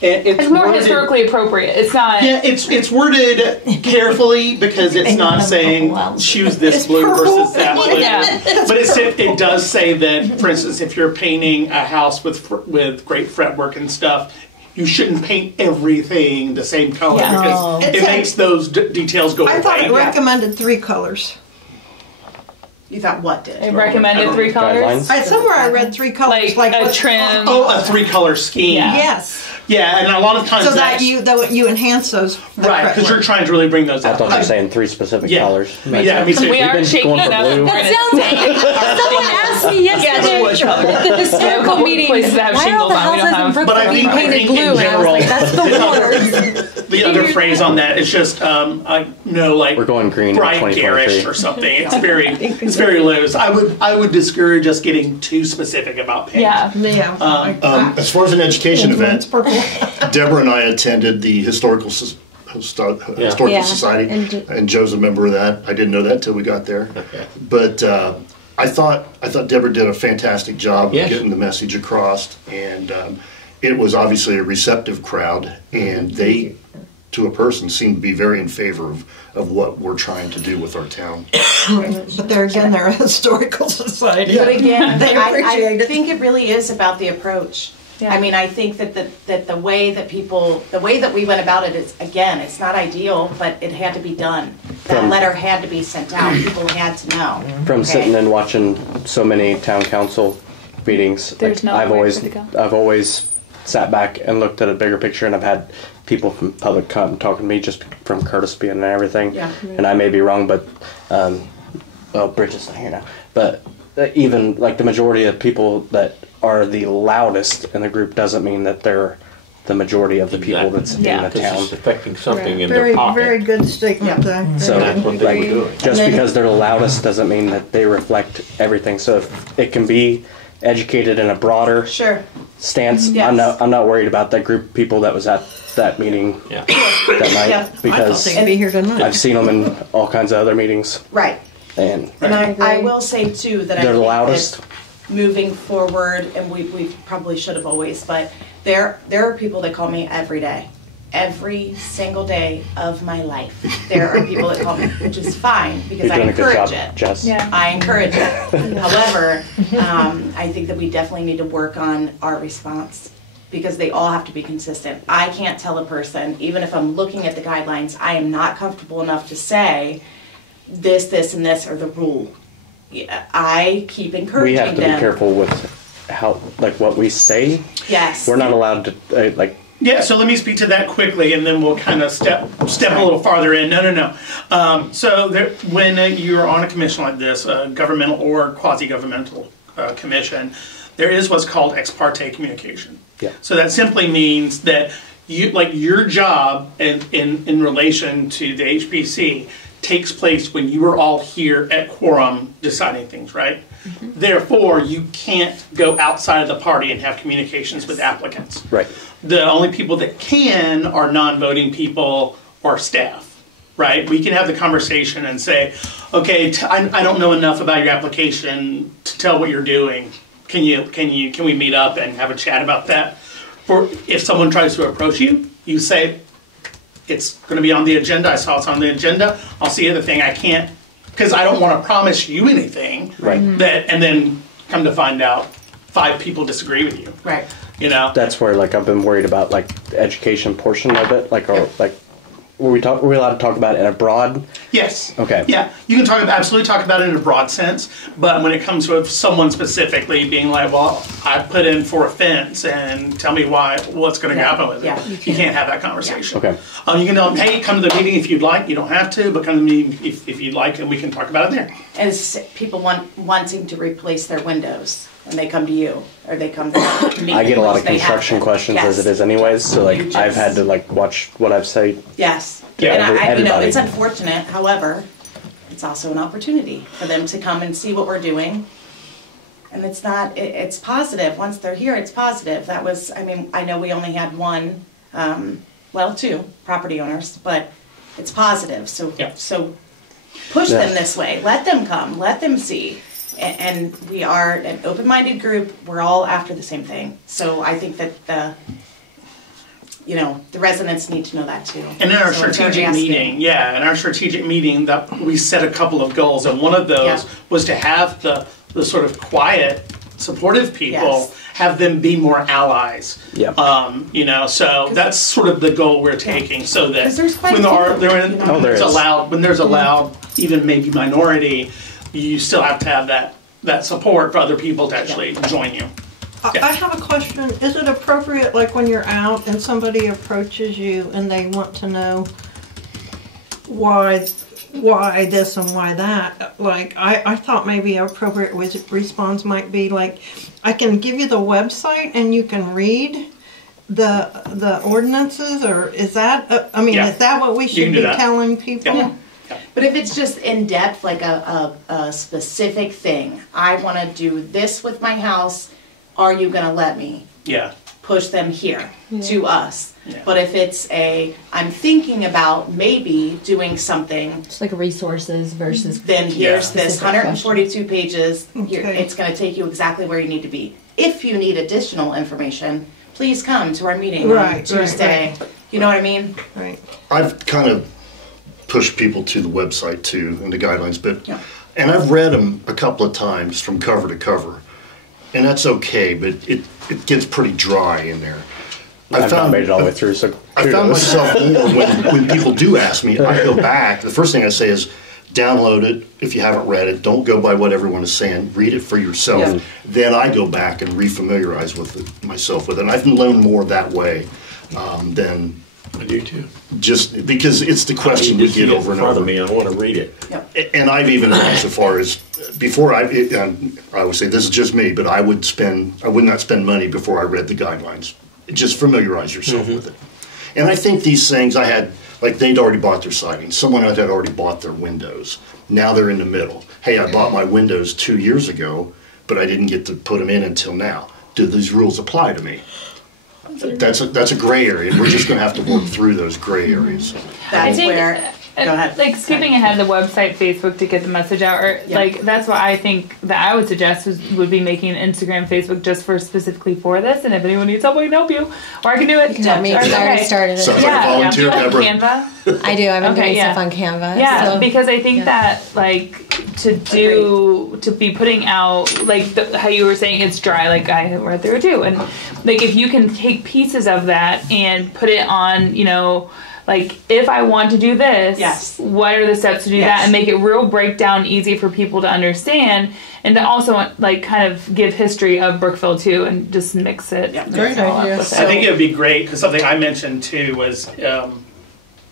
It's more worded- historically appropriate. It's not. Yeah, it's worded carefully because it's not saying choose this blue versus that blue. Yeah. But it does say that, for instance, if you're painting a house with great fretwork and stuff, you shouldn't paint everything the same color Yeah. because It it said- makes those details go I thought away. it recommended 3 colors. You thought what did? It recommended 3 colors. Guidelines? Somewhere I read 3 colors. Like a what- trim. Oh, a 3-color scheme. Yeah. Yes. Yeah, and a lot of times So that that's you enhance those. the right because you're fretwork. trying to really bring those I out. thought you were saying 3 specific Yeah. colors. Yeah, me too. We We've are been shaking going it for up. blue. Someone asked me yesterday. wood color. The historical meeting. Places that have Why are all shingles the on, we don't houses in have- Brookville But I being think painted in blue? And I was general, like, that's the word. The other phrase on that is just like We're going green in bright 2023. garish or something. It's very loose. I would discourage us getting too specific about paint. Yeah. Yeah. As far as an education It's event, purple. Deborah and I attended the Historical Yeah. Society, And- and Joe's a member of that. I didn't know that till we got there. But I thought Deborah did a fantastic job Yes. of getting the message across, and it was obviously a receptive crowd, and they, to a person, seemed to be very in favor of what we're trying to do with our town. But there again, they're a historical society. But again, They appreciate I it. think it really is about the approach. Yeah. I mean, I think that the way that we went about it is, again, it's not ideal, but it had to be done. That letter had to be sent out. People had to know. From Okay. sitting and watching so many town council meetings, There's no I've way always for it to I've always sat back and looked at a bigger picture, and I've had people from public come and talk to me just from courtesy and everything. Yeah. And I may be wrong, but well, Bridget's not here now, but even like the majority of people that are the loudest in the group doesn't mean that they're the majority of the people that's Yeah. in the Because town. it's affecting something in Very, their pocket. very good statement there. So That's what they were doing. just because they're the loudest doesn't mean that they reflect everything. So if it can be educated in a broader Sure. stance, Yes. I'm not worried about that group of people that was at that meeting Yeah. that night Yeah. I thought because they'd be here tonight. I've seen them in all kinds of other meetings, Right. and And I will say too that I they're the think loudest. that moving forward, and we probably should have always, but there are people that call me every day. Every single day of my life, there are people that call me, which is fine because You're I doing a good job, encourage it. Jess. Yeah. I encourage it. However, I think that we definitely need to work on our response because they all have to be consistent. I can't tell a person, even if I'm looking at the guidelines, I am not comfortable enough to say this, this, and this are the rule. Yeah, I keep encouraging We them. have to be careful with how what we say. Yes. We're not allowed to Yeah, so let me speak to that quickly, and then we'll kind of step a little farther in. No. So when you're on a commission like this, a governmental or quasi-governmental commission, there is what's called ex parte communication. Yeah. So that simply means that your job in relation to the HPC takes place when you are all here at quorum deciding things, right? Mm-hmm. Therefore, you can't go outside of the party and have communications with applicants. Right. The only people that can are non-voting people or staff, right? We can have the conversation and say, okay, I don't know enough about your application to tell what you're doing. Can we meet up and have a chat about that? For if someone tries to approach you, you say, it's going to be on the agenda. I saw it's on the agenda. I'll see the thing. I can't, because I don't want to promise you anything. Right. That, and then come to find out 5 people disagree with you. Right. You know? That's where, like, I've been worried about, like, the education portion of it. Like, or, like, were we allowed to talk about it in a broad? Yes. Okay. Yeah, you can absolutely talk about it in a broad sense, but when it comes to someone specifically being like, well, I put in for a fence and tell me what's going to happen with it. Yeah. You can't have that conversation. Okay. You can tell them, hey, come to the meeting if you'd like. You don't have to, but come to the meeting if you'd like, and we can talk about it there. As people wanting to replace their windows, and they come to you, or they come to me. I get a lot of construction questions as it is anyways, so like You I've had to like watch what I've said. Yes, Yeah, and everybody. it's unfortunate. However, it's also an opportunity for them to come and see what we're doing. And it's not. It's positive. Once they're here, it's positive. That was. I mean, I know we only had one, well, 2 property owners, but it's positive. So push them this way. Let them come. Let them see. And we are an open-minded group. We're all after the same thing. So I think that the residents need to know that too. And in our strategic meeting, that we set a couple of goals, and one of those was to have the sort of quiet, supportive people, have them be more allies. Yeah. So that's sort of the goal we're taking, so that when there's a loud, even maybe minority, you still have to have that support for other people to actually join you. I have a question. Is it appropriate, like when you're out and somebody approaches you and they want to know why this and why that? Like, I thought maybe an appropriate response might be like, I can give you the website and you can read the ordinances, or is that? Is that what we should be telling people? Yeah. But if it's just in depth, like a specific thing, I want to do this with my house. Are you going to let me? Yeah. Push them here to us. Yeah. But if it's I'm thinking about maybe doing something. It's like resources versus. Then here's this specific 142 pages. Okay. It's going to take you exactly where you need to be. If you need additional information, please come to our meeting on Tuesday. Right. You know what I mean? Right. I've kind of pushed people to the website too and the guidelines, and I've read them a couple of times from cover to cover, and that's okay, but it gets pretty dry in there. I've not made it all the way through, so I found myself more when people do ask me, I go back, the first thing I say is download it if you haven't read it. Don't go by what everyone is saying. Read it for yourself. Yeah. Then I go back and refamiliarize myself with it. And I've learned more that way than I do too. Just because it's the question we get over and over. Me, I want to read it. Yep. And I've even gone so far as before I would say this is just me, but I would not spend money before I read the guidelines. Just familiarize yourself with it. And I think these things they'd already bought their siding. Someone had already bought their windows. Now they're in the middle. Hey, I bought my windows 2 years ago, but I didn't get to put them in until now. Do these rules apply to me? That's a gray area. We're just going to have to work through those gray areas. That's where. Go ahead. Like skipping ahead, the website, Facebook to get the message out, or that's what I think that I would suggest would be making an Instagram, Facebook just specifically for this. And if anyone needs help, I can help you, or I can do it. You can help me. I already started it. Sounds like a volunteer, Deborah. Canva. I do. I've been doing stuff on Canva. Yeah, so. because I think that to be putting out how you were saying it's dry. Like I read through it too, and if you can take pieces of that and put it on, if I want to do this, what are the steps to do that, and make it real breakdown easy for people to understand, and to also kind of give history of Brookville too, and just mix it. Yeah. Great idea. I think it would be great, because something I mentioned too was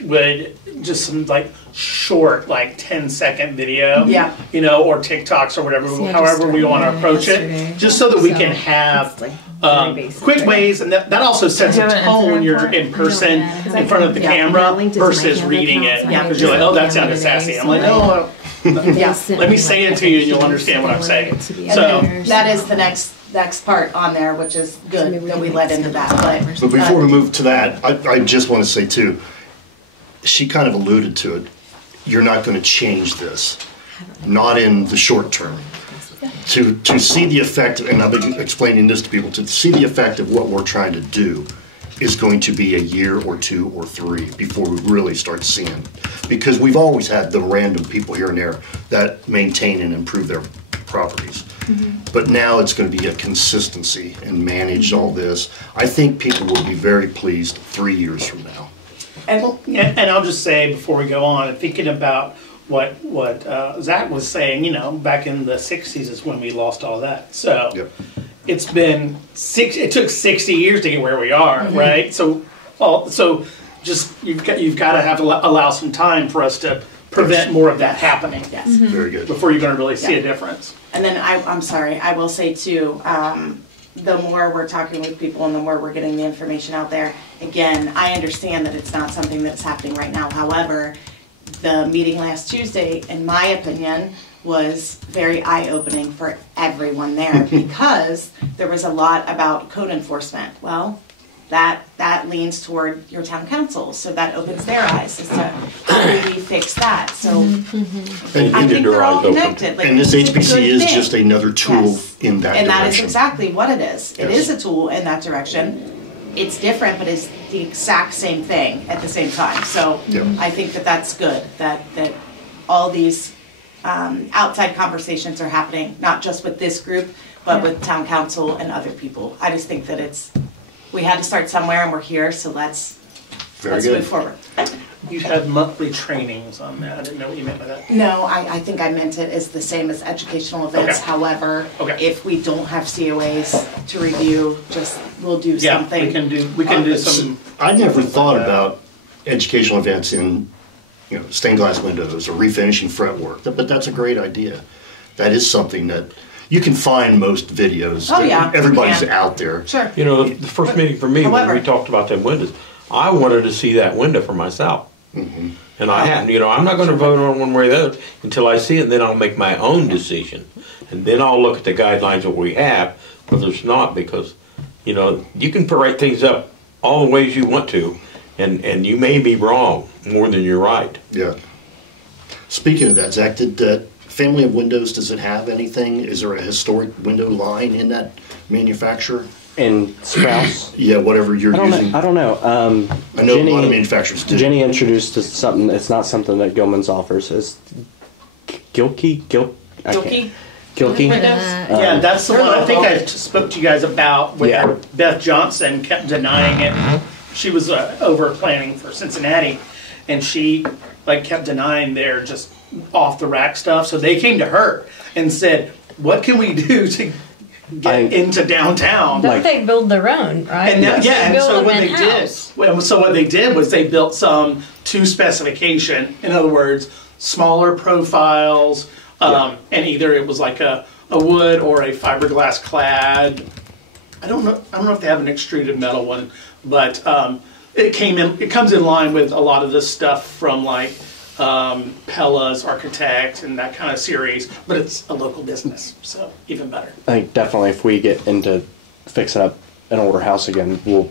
would just some short 10-second video, or TikToks or whatever, however we want to approach it, just so that we can have quick ways, and that also sets a tone when you're in person in front of the camera versus reading it, because you're like, oh, that sounded sassy. I'm like, no, let me say it to you and you'll understand what I'm saying. So that is the next part on there, which is good that we led into that. But before we move to that, I just want to say too, she kind of alluded to it. you're not going to change this, not in the short term. To see the effect, and I've been explaining this to people, to see the effect of what we're trying to do is going to be a year or 2 or 3 before we really start seeing. Because we've always had the random people here and there that maintain and improve their properties. But now it's going to be a consistency and manage all this. I think people will be very pleased 3 years from now. And I'll just say before we go on, thinking about what Zach was saying, you know, back in the 60s is when we lost all that. So Yep. it's been it took 60 years to get where we are, right? So just you've got to have to allow some time for us to prevent more of that happening. Yes. Very good. Before you're going to really see a difference. And then I'm sorry, I will say too, the more we're talking with people and the more we're getting the information out there, again, I understand that it's not something that's happening right now. However, the meeting last Tuesday, in my opinion, was very eye-opening for everyone there because there was a lot about code enforcement. Well, that leans toward your town council, so that opens their eyes as to how do we fix that. So I think they're all connected. Like, And this HPC is thing. just another tool in that And direction. that is exactly what it is. It Yes. is a tool in that direction. It's different, but it's the exact same thing at the same time. So Yep. I think that that's good, that all these outside conversations are happening, not just with this group, but with town council and other people. I just think that we had to start somewhere and we're here, so let's Very good. move forward. You had monthly trainings on that. I didn't know what you meant by that. No, I think I meant it as the same as educational events. Okay. However, Okay. if we don't have COAs to review, we'll do Yeah, something. we can do some. I never thought about educational events in, stained glass windows or refinishing fretwork, but that's a great idea. That is something that you can find most videos. Oh, yeah, you Everybody's can. out there. Sure. You know, the first meeting for me, when However- we talked about them windows, I wanted to see that window for myself. And I hadn't, I'm not going to vote on one way or the other until I see it, and then I'll make my own decision. And then I'll look at the guidelines that we have, whether it's not, because, you can write things up all the ways you want to, and you may be wrong more than you're right. Yeah. Speaking of that, Zach, did that family of windows, does it have anything? Is there a historic window line in that manufacturer? In Sprouse? Yeah, whatever you're using. I don't know. I know a lot of manufacturers do. Jenny introduced us something. It's not something that Gilman's offers. It's Gilkey. Gilkey? Gilkey. Yeah, that's the one I think I spoke to you guys about where Yeah. Beth Johnson kept denying it. She was over planning for Cincinnati, and she kept denying their just off the rack stuff. So they came to her and said, "What can we do to get into downtown?" Don't they build their own, right? And They and build so them what they in-house. did was they built some to specification. In other words, smaller profiles, and either it was like a wood or a fiberglass clad. I don't know if they have an extruded metal one, but it comes in line with a lot of this stuff from Pella's Architect and that kind of series, but it's a local business, so even better. I think definitely if we get into fixing up an older house again, we'll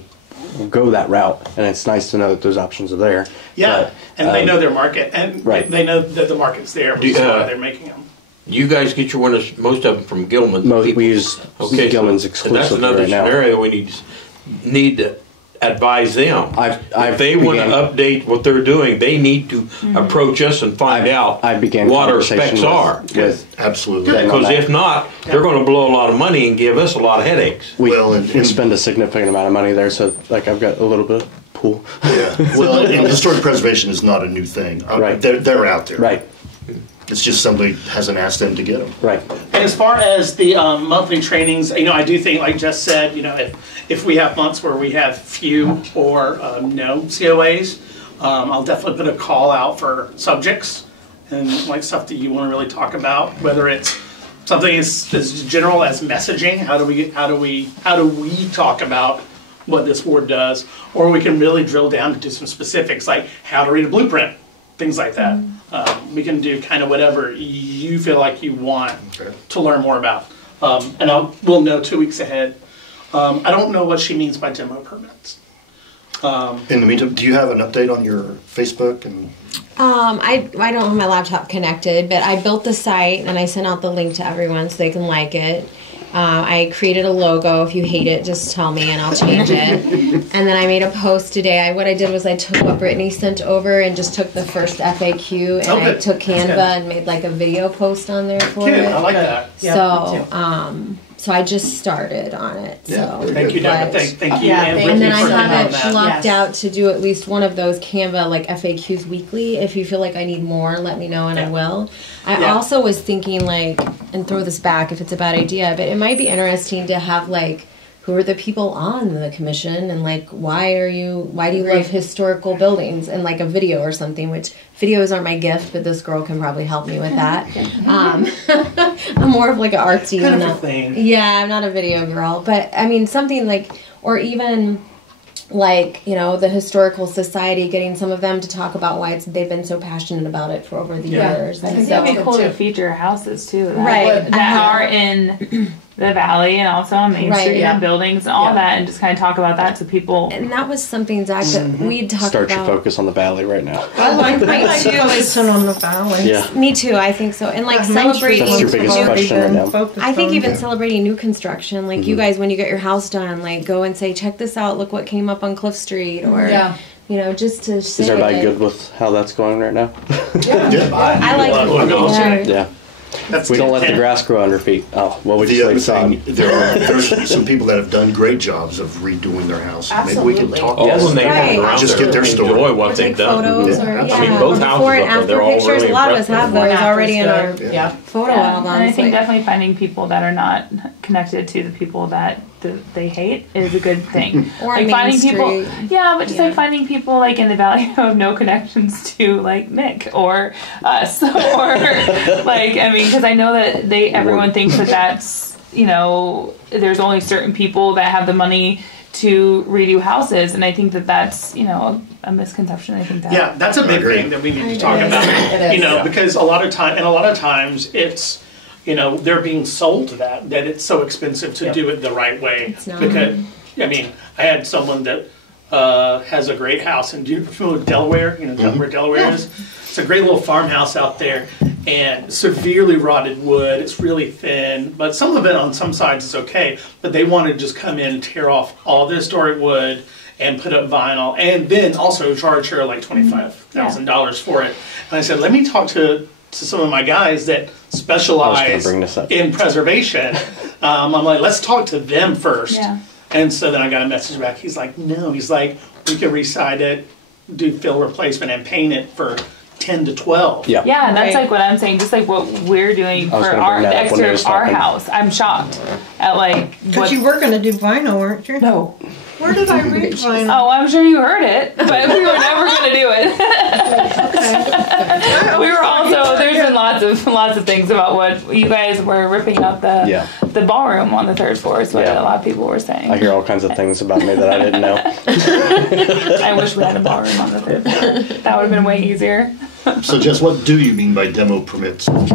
go that route. And it's nice to know that those options are there. Yeah, But, and they know their market, and right. they know that the market's there, which is why they're making them. You guys get your windows, most of them from Gilman. We use Gilman's That's exclusively another right now. scenario we need to advise them. I've if they want to began- update what they're doing, they need to approach us and find out I began what our conversation specs are. with Absolutely. them on Because that. if not, they're going to blow a lot of money and give us a lot of headaches. we and spend a significant amount of money there, so I've got a little bit of pool. Yeah. Well, and historic preservation is not a new thing. Right. They're out there. Right, It's just somebody hasn't asked them to get them. right. And as far as the monthly trainings, I do think, like Jess said, if we have months where we have few or no COAs, I'll definitely put a call out for subjects and stuff that you want to really talk about, whether it's something as general as messaging. How do we talk about what this board does, or we can really drill down into some specifics like how to read a blueprint, things like that. We can do kind of whatever you feel like you want to learn more about. And we'll know 2 weeks ahead. I don't know what she means by demo permits. In the meantime, do you have an update on your Facebook and? I don't have my laptop connected, but I built the site and I sent out the link to everyone so they can like it. I created a logo. If you hate it, just tell me and I'll change it. And then I made a post today. What I did was I took what Brittany sent over and just took the first FAQ and I took Canva and made like a video post on there for it. I like that. So I just started on it. So Thank you, Deborah. Thank you. And then I have it that. blocked out to do at least one of those Canva like FAQs weekly. If you feel like I need more, let me know and I will. I also was thinking like, and throw this back if it's a bad idea, but it might be interesting to have like, who are the people on the commission and like why do you love historical buildings, and like a video or something, which videos aren't my gift, but this girl can probably help me with that. I'm more of like an artsy kind of thing. Yeah, I'm not a video girl, but I mean something like, or even like, you know, the Historical Society, getting some of them to talk about why they've been so passionate about it for over the years. I think that'd be cool to feature houses too, that are in the valley and also on Main Street and buildings and all that, and just kind of talk about that to people. And that was something, Zach, that we talked about. Start your focus on the valley right now. I like focusing on the valley. Yeah. Me too, I think so. And like celebrating. That's your biggest question right now. I think even celebrating new construction, like you guys, when you get your house done, like go and say, check this out, look what came up on Cliff Street, or you know, just to say. Is everybody good with how that's going right now? I like it. Yeah. We don't let the grass grow under feet. Oh, well, we The just other like sod. thing, there's some people that have done great jobs of redoing their houses. Maybe we can talk. All the neighbors around Just there get their story. enjoy what they've done. Photos I or, mean, both houses before and up there, after they're all pictures. really A lot of us have impressive. those already in our photo albums. And I think like- definitely finding people that are not connected to the people that they hate is a good thing. Or like Main finding people, Street. but just like finding people like in the valley who have no connections to like Nick or us, or like, I mean, because I know that everyone thinks that that's, you know, there's only certain people that have the money to redo houses, and I think that that's, you know, a misconception. I think that that's a big thing that we need to talk about. You know, because a lot of times it's, you know, they're being sold to that it's so expensive to do it the right way. It's not. Because, I mean, I had someone that has a great house in Delaware, you know, where Delaware is. It's a great little farmhouse out there, and severely rotted wood. It's really thin, but some of it on some sides is okay. But they want to just come in and tear off all the historic wood and put up vinyl, and then also charge her like $25,000 for it. And I said, let me talk to some of my guys that specialize in preservation. I'm like, let's talk to them first. Yeah. And so then I got a message back. He's like, no. He's like, we can reside it, do fill replacement, and paint it for 10 to 12. Yeah. Yeah, and that's like what I'm saying, just like what we're doing for the exterior of our house. I'm shocked at like Because you were going to do vinyl, weren't you? No. Where did I read vinyl? Oh, I'm sure you heard it, but we were never going to do it. We were also, there's been lots of things about what you guys were ripping out the ballroom on the third floor is what a lot of people were saying. I hear all kinds of things about me that I didn't know. I wish we had a ballroom on the third floor. That would have been way easier. So, Jess, what do you mean by demo permits? We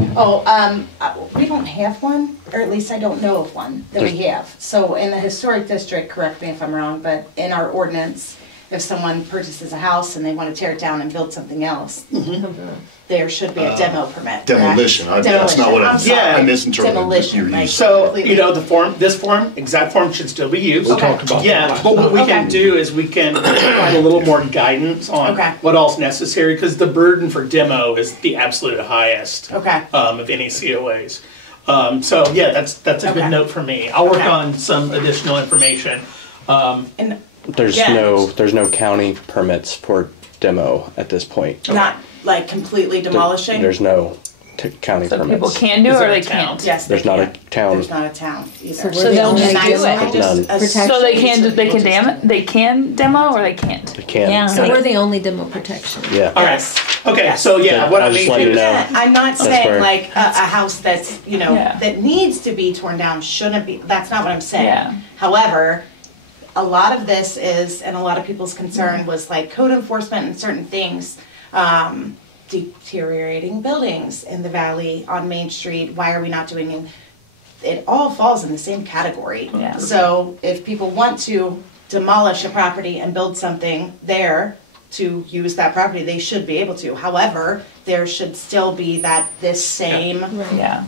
don't have one, or at least I don't know of one that we have. So in the historic district, correct me if I'm wrong, but in our ordinance, if someone purchases a house and they want to tear it down and build something else, there should be a demo permit. Demolition. That's not what I misinterpreted. Demolition. So, you know, this exact form should still be used. We'll talk about that. But what we can do is we can provide a little more guidance on what all's necessary, because the burden for demo is the absolute highest of any COAs. So yeah, that's a good note for me. I'll work on some additional information. There's no county permits for demo at this point. Not like completely demolishing? There's no county permits. People can do it or they can't? Yes, there's not a town. There's not a town either. So they'll just do it. So they can demo or they can't? They can. Yeah, so we're the only demo protection. Yeah. All right. Okay, so what I mean to I'm not saying like a house that's, you know, that needs to be torn down shouldn't be, that's not what I'm saying. Yeah. However, a lot of this is, and a lot of people's concern was like code enforcement and certain things, deteriorating buildings in the valley on Main Street. Why are we not doing it? It all falls in the same category. Yeah. So if people want to demolish a property and build something there to use that property, they should be able to. However, there should still be this same, Yeah.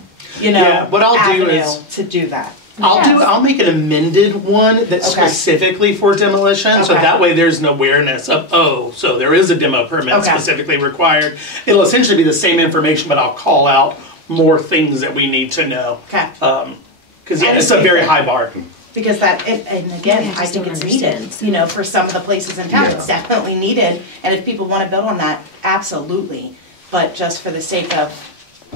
What I'll do avenue is to do that. I'll make an amended one that's Okay. specifically for demolition, so Okay. that way there's an awareness of, so there is a demo permit Okay. specifically required. It'll essentially be the same information, but I'll call out more things that we need to know. Okay. Because it's a very high bar. Because and again, I think it's needed, for some of the places in town, it's definitely needed. And if people want to build on that, absolutely. But just for the sake of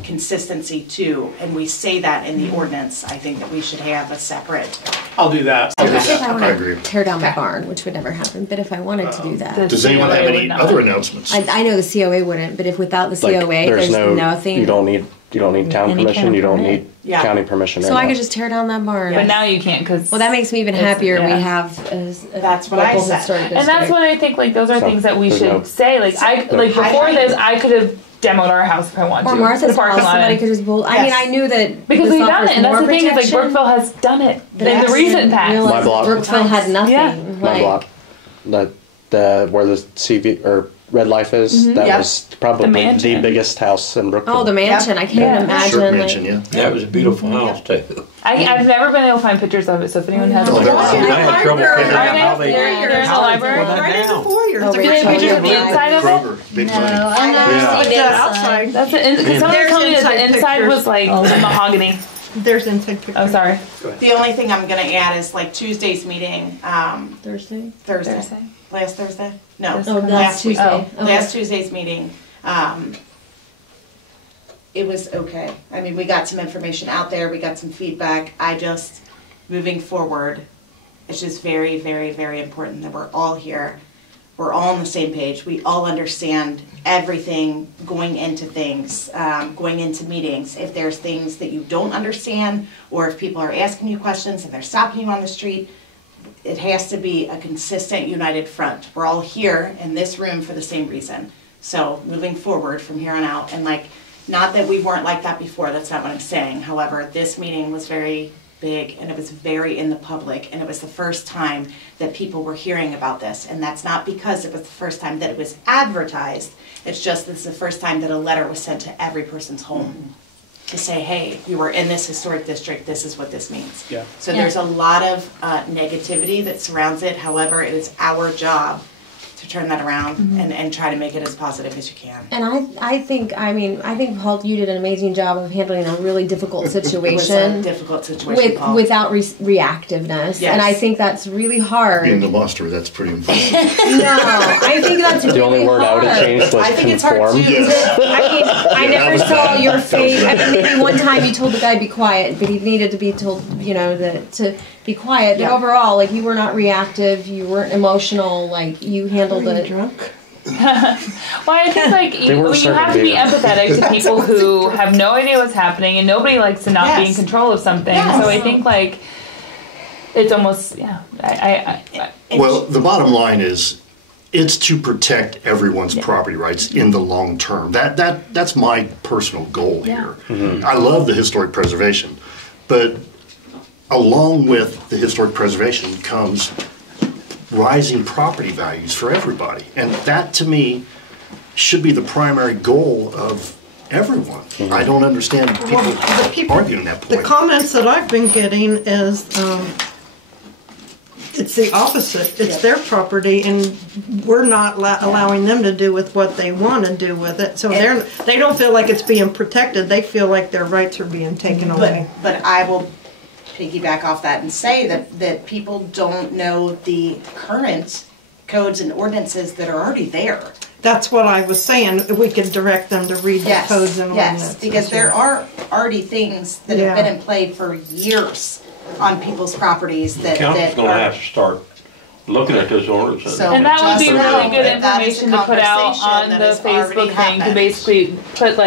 consistency too, and we say that in the ordinance, I think that we should have a separate. I'll do that. If I I want agree. to tear down my barn, which would never happen, but if I wanted to do that. Does anyone have any other announcements? I know the COA wouldn't, but if without the COA, there's nothing. You don't need town Any permission. kind of You don't permit. need county permission. So I could just tear down that barn. But now you can't because. Well, that makes me even happier. We have That's what I local said. historic And that's district. what I think. Like those are So, things that we there's should no- say. Like before this, I could have demoed our house if I wanted Or to. Martha's The parking house, lot. somebody could just build. I mean, Yes. I knew that Because this we've done offers it, and that's more the thing is like protection, Brookville has done it but in I the recent didn't past. realize My block. Brookville had nothing. Yeah. My block, where the CV or Red Life is, that Yep. was probably the mansion. biggest house in Brookville. Oh, the mansion! I can't imagine. Short like, mansion, yeah. That was a beautiful house too. I've never been able to find pictures of it, so if anyone has Oh, one. there I was had trouble figuring Are out how they? they. They're in the library. that Right in the down. foyer. Oh, It's a wait, great Any pictures of the picture. inside of it? Kroger, big money. I've never Yeah. seen But the inside. outside, That's it. Because someone There's told me that the inside inside pictures. was like mahogany. there's inside pictures. Oh, sorry. The only thing I'm gonna add is like Tuesday's meeting, Thursday. Thursday. Last Thursday? No, Oh, last last week. Tuesday. Okay. Last Tuesday's meeting, it was okay. I mean, we got some information out there, we got some feedback. Moving forward, it's just very, very, very important that we're all here. We're all on the same page. We all understand everything going into things, going into meetings. If there's things that you don't understand, or if people are asking you questions and they're stopping you on the street, it has to be a consistent, united front. We're all here in this room for the same reason. So moving forward from here on out, and not that we weren't like that before, that's not what I'm saying. However, this meeting was very big and it was very in the public, and it was the first time that people were hearing about this. And that's not because it was the first time that it was advertised. It's just this is the first time that a letter was sent to every person's home to say, hey, you were in this historic district, this is what this means. Yeah. So there's a lot of negativity that surrounds it. However, it is our job to turn that around and try to make it as positive as you can. And I think Paul, you did an amazing job of handling a really difficult It was a situation difficult situation, Paul. without reactiveness. Yes. And I think that's really hard. Being the monster, that's pretty impressive. No, I think that's The really only word I would have hard. changed was I think it's hard conform. too. I mean, I never was saw bad. your That was face. I bad. mean, maybe one time you told the guy to be quiet, but he needed to be told, to be quiet. But Yeah. overall, you were not reactive. You weren't emotional. You handled Are you it. drunk? Well, I think They weren't you have to serving be beer. empathetic to people who have no idea what's happening, and nobody likes to not be in Yes. control of something. Yes. So I think it's almost Well, the bottom line is, it's to protect everyone's property rights in the long term. That's my personal goal here. I love the historic preservation, but along with the historic preservation comes rising property values for everybody. And that, to me, should be the primary goal of everyone. I don't understand people arguing that The point. comments that I've been getting is, it's the opposite. It's their property, and we're not allowing them to do with what they want to do with it. So they don't feel like it's being protected. They feel like their rights are being taken away. But I will piggyback off that and say that people don't know the current codes and ordinances that are already there. That's what I was saying. We could direct them to read the codes and ordinances. Yes, because there are already things that have been in play for years on people's properties that Council's gonna are. have to start looking at those ordinances. So- and that would be Just really know good that that is a information to put out conversation on that the has already Facebook thing to happened. basically put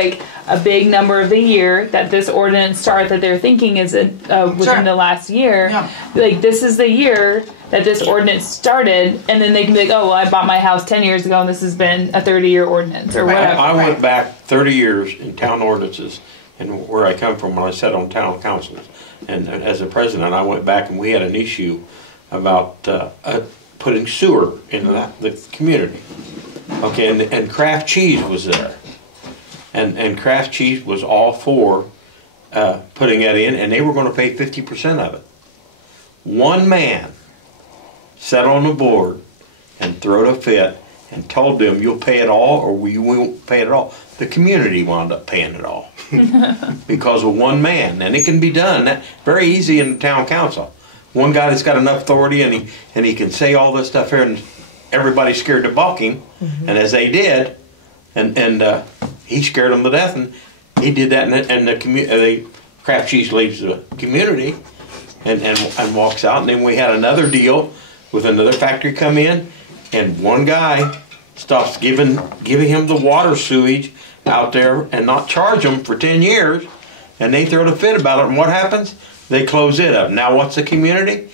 a big number of the year that this ordinance start that they're thinking is within Sure. the last year. Yeah. This is the year that this ordinance started, and then they can be like, oh, well, I bought my house 10 years ago, and this has been a 30-year ordinance or whatever. I went back 30 years in town ordinances and where I come from when I sat on town councils. And as a president, I went back and we had an issue about putting sewer into the community. Okay, and Kraft Cheese was there. And Kraft Cheese was all for putting that in, and they were going to pay 50% of it. One man sat on the board and threw a fit and told them, you'll pay it all or you won't pay it at all. The community wound up paying it all because of one man. And it can be done. That, very easy in the town council. One guy that's got enough authority and he can say all this stuff here and everybody's scared to balk him. And as they did, and he scared them to death, and he did that, and the Kraft Cheese leaves the community and walks out. And then we had another deal with another factory come in, and one guy stops giving him the water sewage out there and not charge them for 10 years, and they throw a fit about it. And what happens? They close it up. Now what's the community?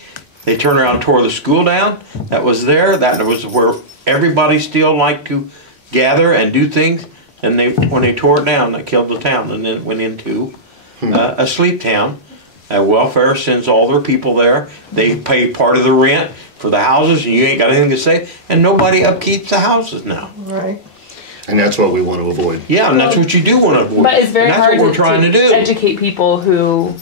They turn around and tore the school down. That was there. That was where everybody still liked to gather and do things. And when they tore it down, they killed the town, and then it went into a sleep town. Welfare sends all their people there. They pay part of the rent for the houses, and you ain't got anything to say. And nobody upkeeps the houses now. Right. And that's what we want to avoid. Yeah, and that's what you do want to avoid. But it's very hard what we're trying to do. Educate people who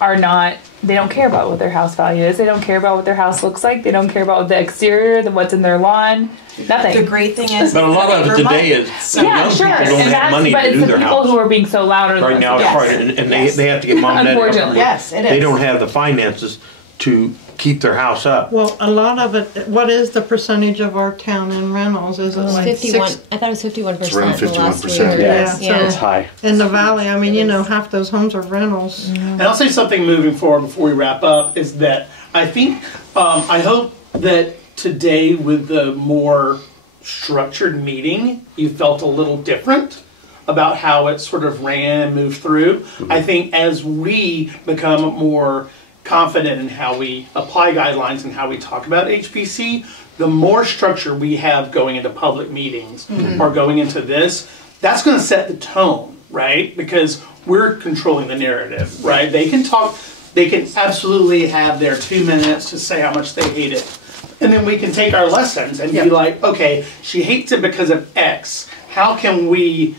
are not, they don't care about what their house value is. They don't care about what their house looks like. They don't care about the exterior, what's in their lawn. Nothing. The great thing is, but a lot of it today is young people don't have money to do their house. But it's the people who are being so loud. Right now, it's hard, and they have to get mom and dad. Unfortunately. Yes, it is. They don't have the finances to keep their house up. Well, a lot of it, what is the percentage of our town in rentals? Is it like 51? 6? I thought it was 51%. It's around the last 51%. Yeah, Yeah. It's high. In the valley, I mean, you know, half those homes are rentals. And I'll say something moving forward before we wrap up is that I think, I hope that today with the more structured meeting, you felt a little different about how it sort of ran and moved through. I think as we become more confident in how we apply guidelines and how we talk about HPC, the more structure we have going into public meetings or going into this, that's going to set the tone, right? Because we're controlling the narrative, right? They can talk, they can absolutely have their 2 minutes to say how much they hate it. And then we can take our lessons and be like, okay, she hates it because of X. How can we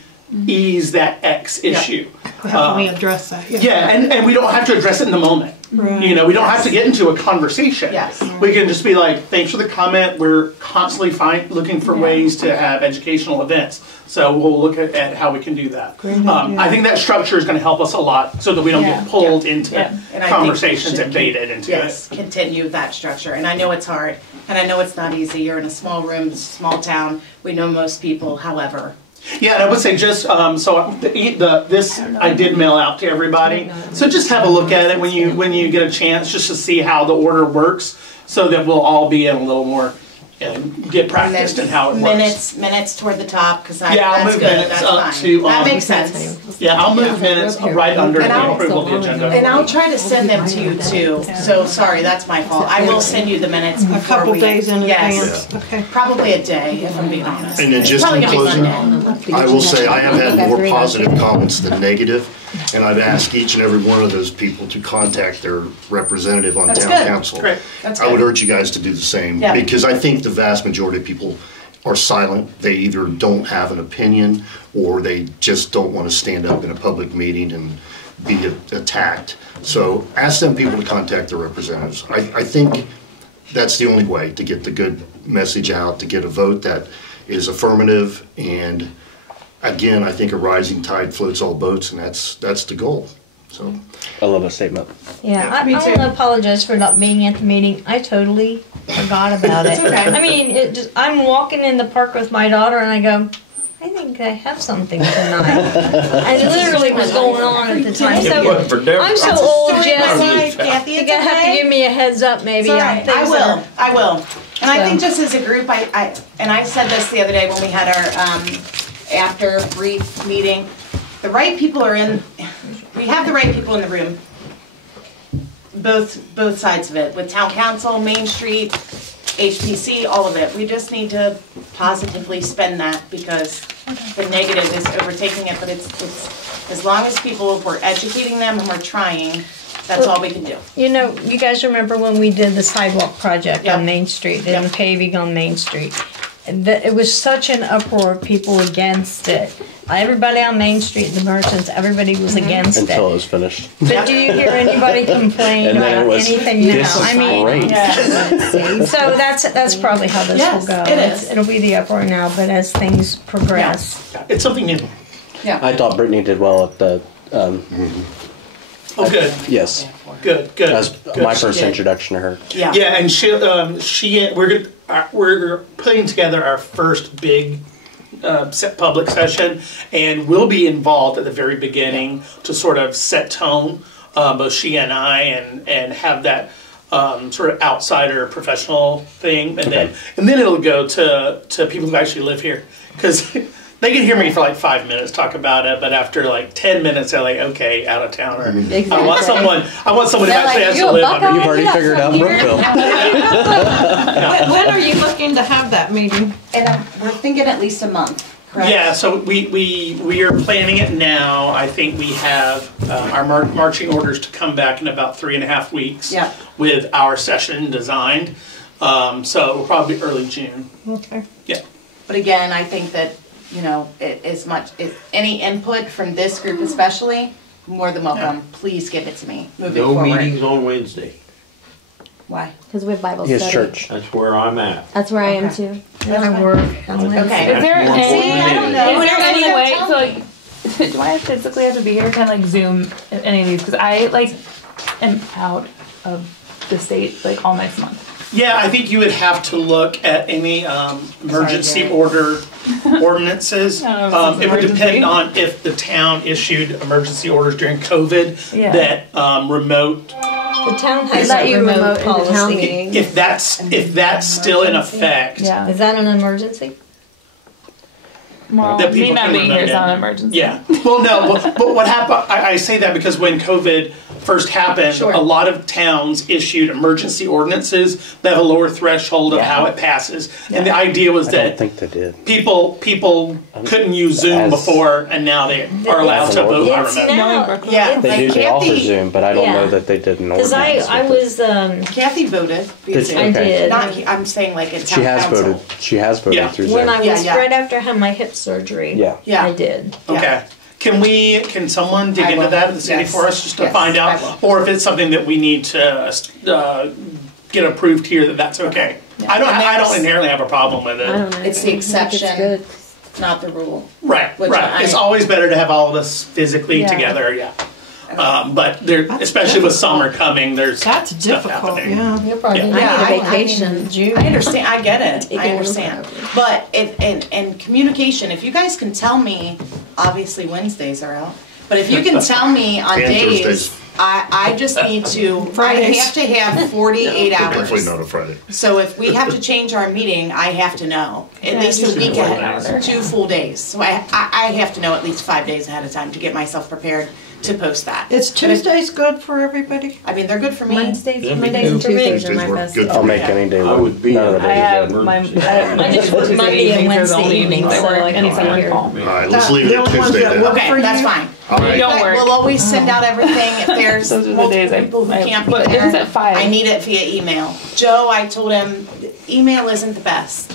ease that X issue? How can we address that? Yeah, and we don't have to address it in the moment. Right. You know, we don't have to get into a conversation. Yes. We can just be like, thanks for the comment. We're constantly looking for ways to have educational events. So we'll look at how we can do that. I think that structure is going to help us a lot so that we don't get pulled into And I conversations think and we should baited into Yes, it. continue that structure. And I know it's hard, and I know it's not easy. You're in a small room, small town. We know most people, however. Yeah, and I would say just, so this I did mail out to everybody. So just have a look at it when you get a chance, just to see how the order works, so that we'll all be in a little more, get practiced in how it works. Minutes toward the top, because I'll that's move good, minutes that's up fine. to, That makes sense. Yeah, I'll move minutes right under the approval of the agenda. And I'll try to send them to you too, so sorry, that's my fault. I will send you the minutes before A couple we- days in Yes. advance. Okay. Probably a day, if I'm being honest. And then just Probably in gonna be closing, Sunday. I will say I have had more positive comments than negative, and I've asked each and every one of those people to contact their representative on That's town good. council. Great. That's I would good. urge you guys to do the same, Yeah. because I think the vast majority of people are silent. They either don't have an opinion, or they just don't want to stand up in a public meeting and be attacked. So ask them people to contact their representatives. I think that's the only way to get the good message out, to get a vote that is affirmative. And again, I think a rising tide floats all boats, and that's the goal. So I love that statement. Yeah, I Me too. want to apologize for not being at the meeting. I totally forgot about it. okay. I mean, I'm walking in the park with my daughter, and I go, I think I have something tonight. I literally was going on at the time. It wasn't for Deborah. I'm so That's a old, story of my Jesse. life, Kathy. You're It's gonna have to okay. give me a heads up, maybe. It's all on right. things I will. I will. And I So. think just as a group, and I said this the other day when we had our after brief meeting. The right people are in. We have the right people in the room. Both sides of it, with town council, Main Street, HPC, all of it. We just need to positively spend that, because the negative is overtaking it. But it's as long as people, we're educating them and we're trying, That's all we can do. You know, you guys remember when we did the sidewalk project Yep. on Main Street and Yep. the paving on Main Street? It was such an uproar of people against it. Everybody on Main Street, the merchants, everybody was against Until it it. was finished. But do you hear anybody complain And then about it was, anything now? this is great. So that's probably how this Yes, will go. it is. It'll be the uproar now, but as things progress. It's something new. I thought Brittany did well at the, Oh, good, yes, good, good. that was good. my She first did. introduction to her. Yeah. Yeah, and we're putting together our first big public session, and we'll be involved at the very beginning to sort of set tone, both she and I, and have that sort of outsider professional thing, and then it'll go to people who actually live here, because they can hear me for like 5 minutes talk about it, but after like 10 minutes, they're like, okay, out of towner. Exactly. I want someone who They're actually like, has "You to a live Buckeye?" under. You've already figured out Brookville. When are you looking to have that meeting? And we're thinking at least a month, correct? Yeah, so we are planning it now. I think we have our marching orders to come back in about 3.5 weeks. Yep. With our session designed. So it'll probably be early June. Okay. Yeah. But again, I think that, you know, any input from this group especially, more than welcome. Please give it to me moving No forward. meetings on Wednesday. Why? Because we have Bible His study. church. That's where I'm at. That's where I am Okay. too. I work on Wednesday. Okay. Is there That's more any, important I don't than know. is there Whatever any you way, tell so me. like, do I physically have to be here? Can I like Zoom any of these? Because I like am out of the state like all next month. Yeah, I think you would have to look at any emergency Jerry. order ordinances. I don't know if it's It would emergency. depend on if the town issued emergency orders during COVID Yeah. that remote. The town has Let a you remote remote into town policy. meeting. If that's still in effect. Yeah. Is that an emergency? Well, that me people not can being here is remote not in. an emergency. Yeah. Well, no, but what happened, I say that because when COVID first happened, Sure. a lot of towns issued emergency ordinances that have a lower threshold of how it passes. And the idea was I don't that think they did. people couldn't use Zoom As- before, and now they are allowed to vote by It's remote. now. Yeah. They do, they offer Zoom, but I don't Yeah. know that they did an Because ordinance. I was, Kathy voted. via Did she? Zoom. I Okay. did. Not, I'm saying like in She town has council. voted. She has voted Yeah. through when Zoom. I was, Yeah. right after I had my hip surgery. Yeah. Yeah. I did. Yeah. Okay. Can someone dig I into will. that in the city Yes. for us, just to Yes, find I out? will. Or if it's something that we need to get approved here, that's okay. I don't inherently have a problem with I it. don't know. It's the I think it's exception. good. Not the rule. Right, Which right. It's I- always better to have all of us physically Yeah. together, yeah. But there, especially with summer coming, there's That's stuff difficult, happening. yeah. You're probably Yeah. I Yeah, need a I- vacation. June. I understand. I get it. It I can understand. work. But in communication, if you guys can tell me, obviously Wednesdays are out. But if you can tell me on And days, Thursdays. I just need to. Fridays. I have to have 48 Definitely hours. not a Friday. So if we have to change our meeting, I have to know at least a week ahead, 2 full days. So I have to know at least 5 days ahead of time to get myself prepared to post that. Is Tuesdays good for everybody? I mean, they're good for me. Mondays Yeah, me and too. Tuesdays are Tuesdays my work best. good I'll for make any day I work. would be None of the there. I days have are my emergency. I just work Monday and Wednesday evenings, that so work I can any summer here. fall. All right, let's leave it The at only ones Tuesday that then. work- Okay, for that's you? fine. All right. don't work. We'll always send out everything if there's Those are the multiple days I- people who can't be but there. it is at 5. I need it via email. Joe, I told him email isn't the best,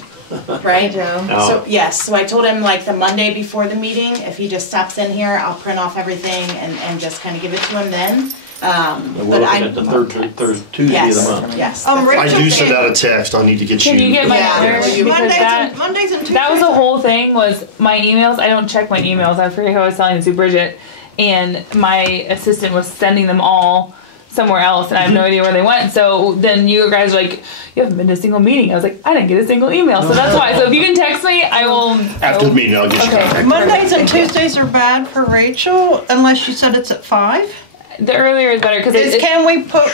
right? Joe. So yes, so I told him like the Monday before the meeting, if he just stops in here, I'll print off everything and just kind of give it to him then. And we're But looking at the third Tuesday of yes, the month. yes. Rachel, I do send out a text. I'll need to get Can you get my Yeah. number? Will you- Because Mondays and Tuesdays. that was the whole thing was my emails. I don't check my emails. I forget how I was telling to Bridget, and my assistant was sending them all somewhere else, and I have no idea where they went. So then you guys were like, "You haven't been to a single meeting." I was like, "I didn't get a single email," so that's why. So if you can text me, I will. After the meeting, I'll get you Okay. contact. Mondays and Tuesdays are bad for Rachel, unless you said it's at 5. The earlier is better because Is it possible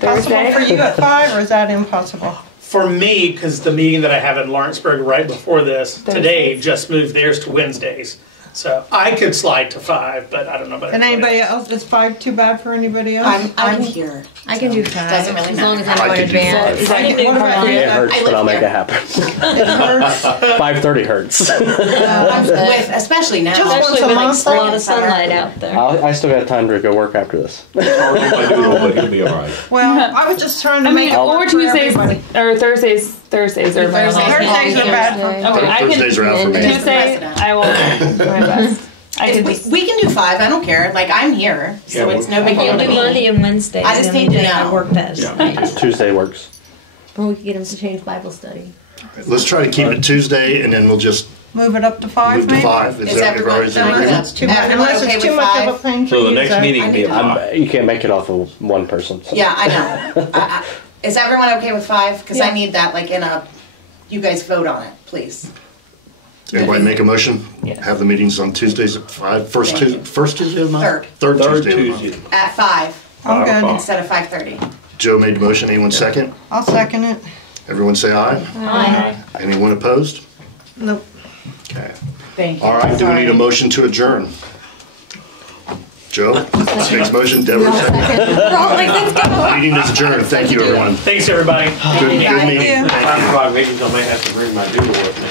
Thursday? for you at 5, or is that impossible? For me, because the meeting that I have in Lawrenceburg right before this, today just moved theirs to Wednesdays. So I could slide to 5, but I don't know about And everybody anybody else, is 5 too bad for anybody else? I'm here. I can do 5. Doesn't really as long as matter. I'm I in could do advance. I can do What about five. you? It hurts, I but live I'll make here. it happen. It hurts. 5:30 hurts. With, especially now. Just once Especially a with like month. a lot of sunlight out there. I still got time to go work after this. Hard on my doodle, but he'll be all right. Well, I was just trying to I make mean, it or work for Tuesdays everybody. or Thursdays. Thursdays are my Thursdays. only- Thursdays are bad for Okay, I can. Thursdays are out for me. Tuesday, I will do my best. I can. We can do 5, I don't care, like, I'm here, so Yeah, it's no big deal I'll to do Monday me. and Wednesday. I just need to know. Work best. Yeah. Tuesday works. Or we could get him to change Bible study. Let's try to keep it Tuesday, and then we'll just Move it up to 5, move to maybe? 5. Is everyone, everybody's in agreement? Unless it's too much, Everyone unless okay it's too with much of a 5? pain for So you. the next Zach. meeting will be at 5. You can't make it off of one person. So. Yeah, I know. Is everyone okay with 5? Because I need that, like, in a, you guys vote on it, please. Everybody make a motion? Yes. Have the meetings on Tuesdays at 5. First Thank you. Tuesday of the month? Third. Third Third Tuesday of the month. Tuesday. At 5, I'm good. instead of 5:30. Joe made the motion. Anyone second? I'll second it. Everyone say aye. Aye. Anyone opposed? Nope. Okay. Thank you. All right, do we need a motion to adjourn? Joe makes motion, Deborah seconds. We're all like, let's go. Meeting is adjourned. Thank you, everyone. Thanks, everybody. Good meeting. you. Thank you. I'm 5 meetings, I may have to bring my doodle with me.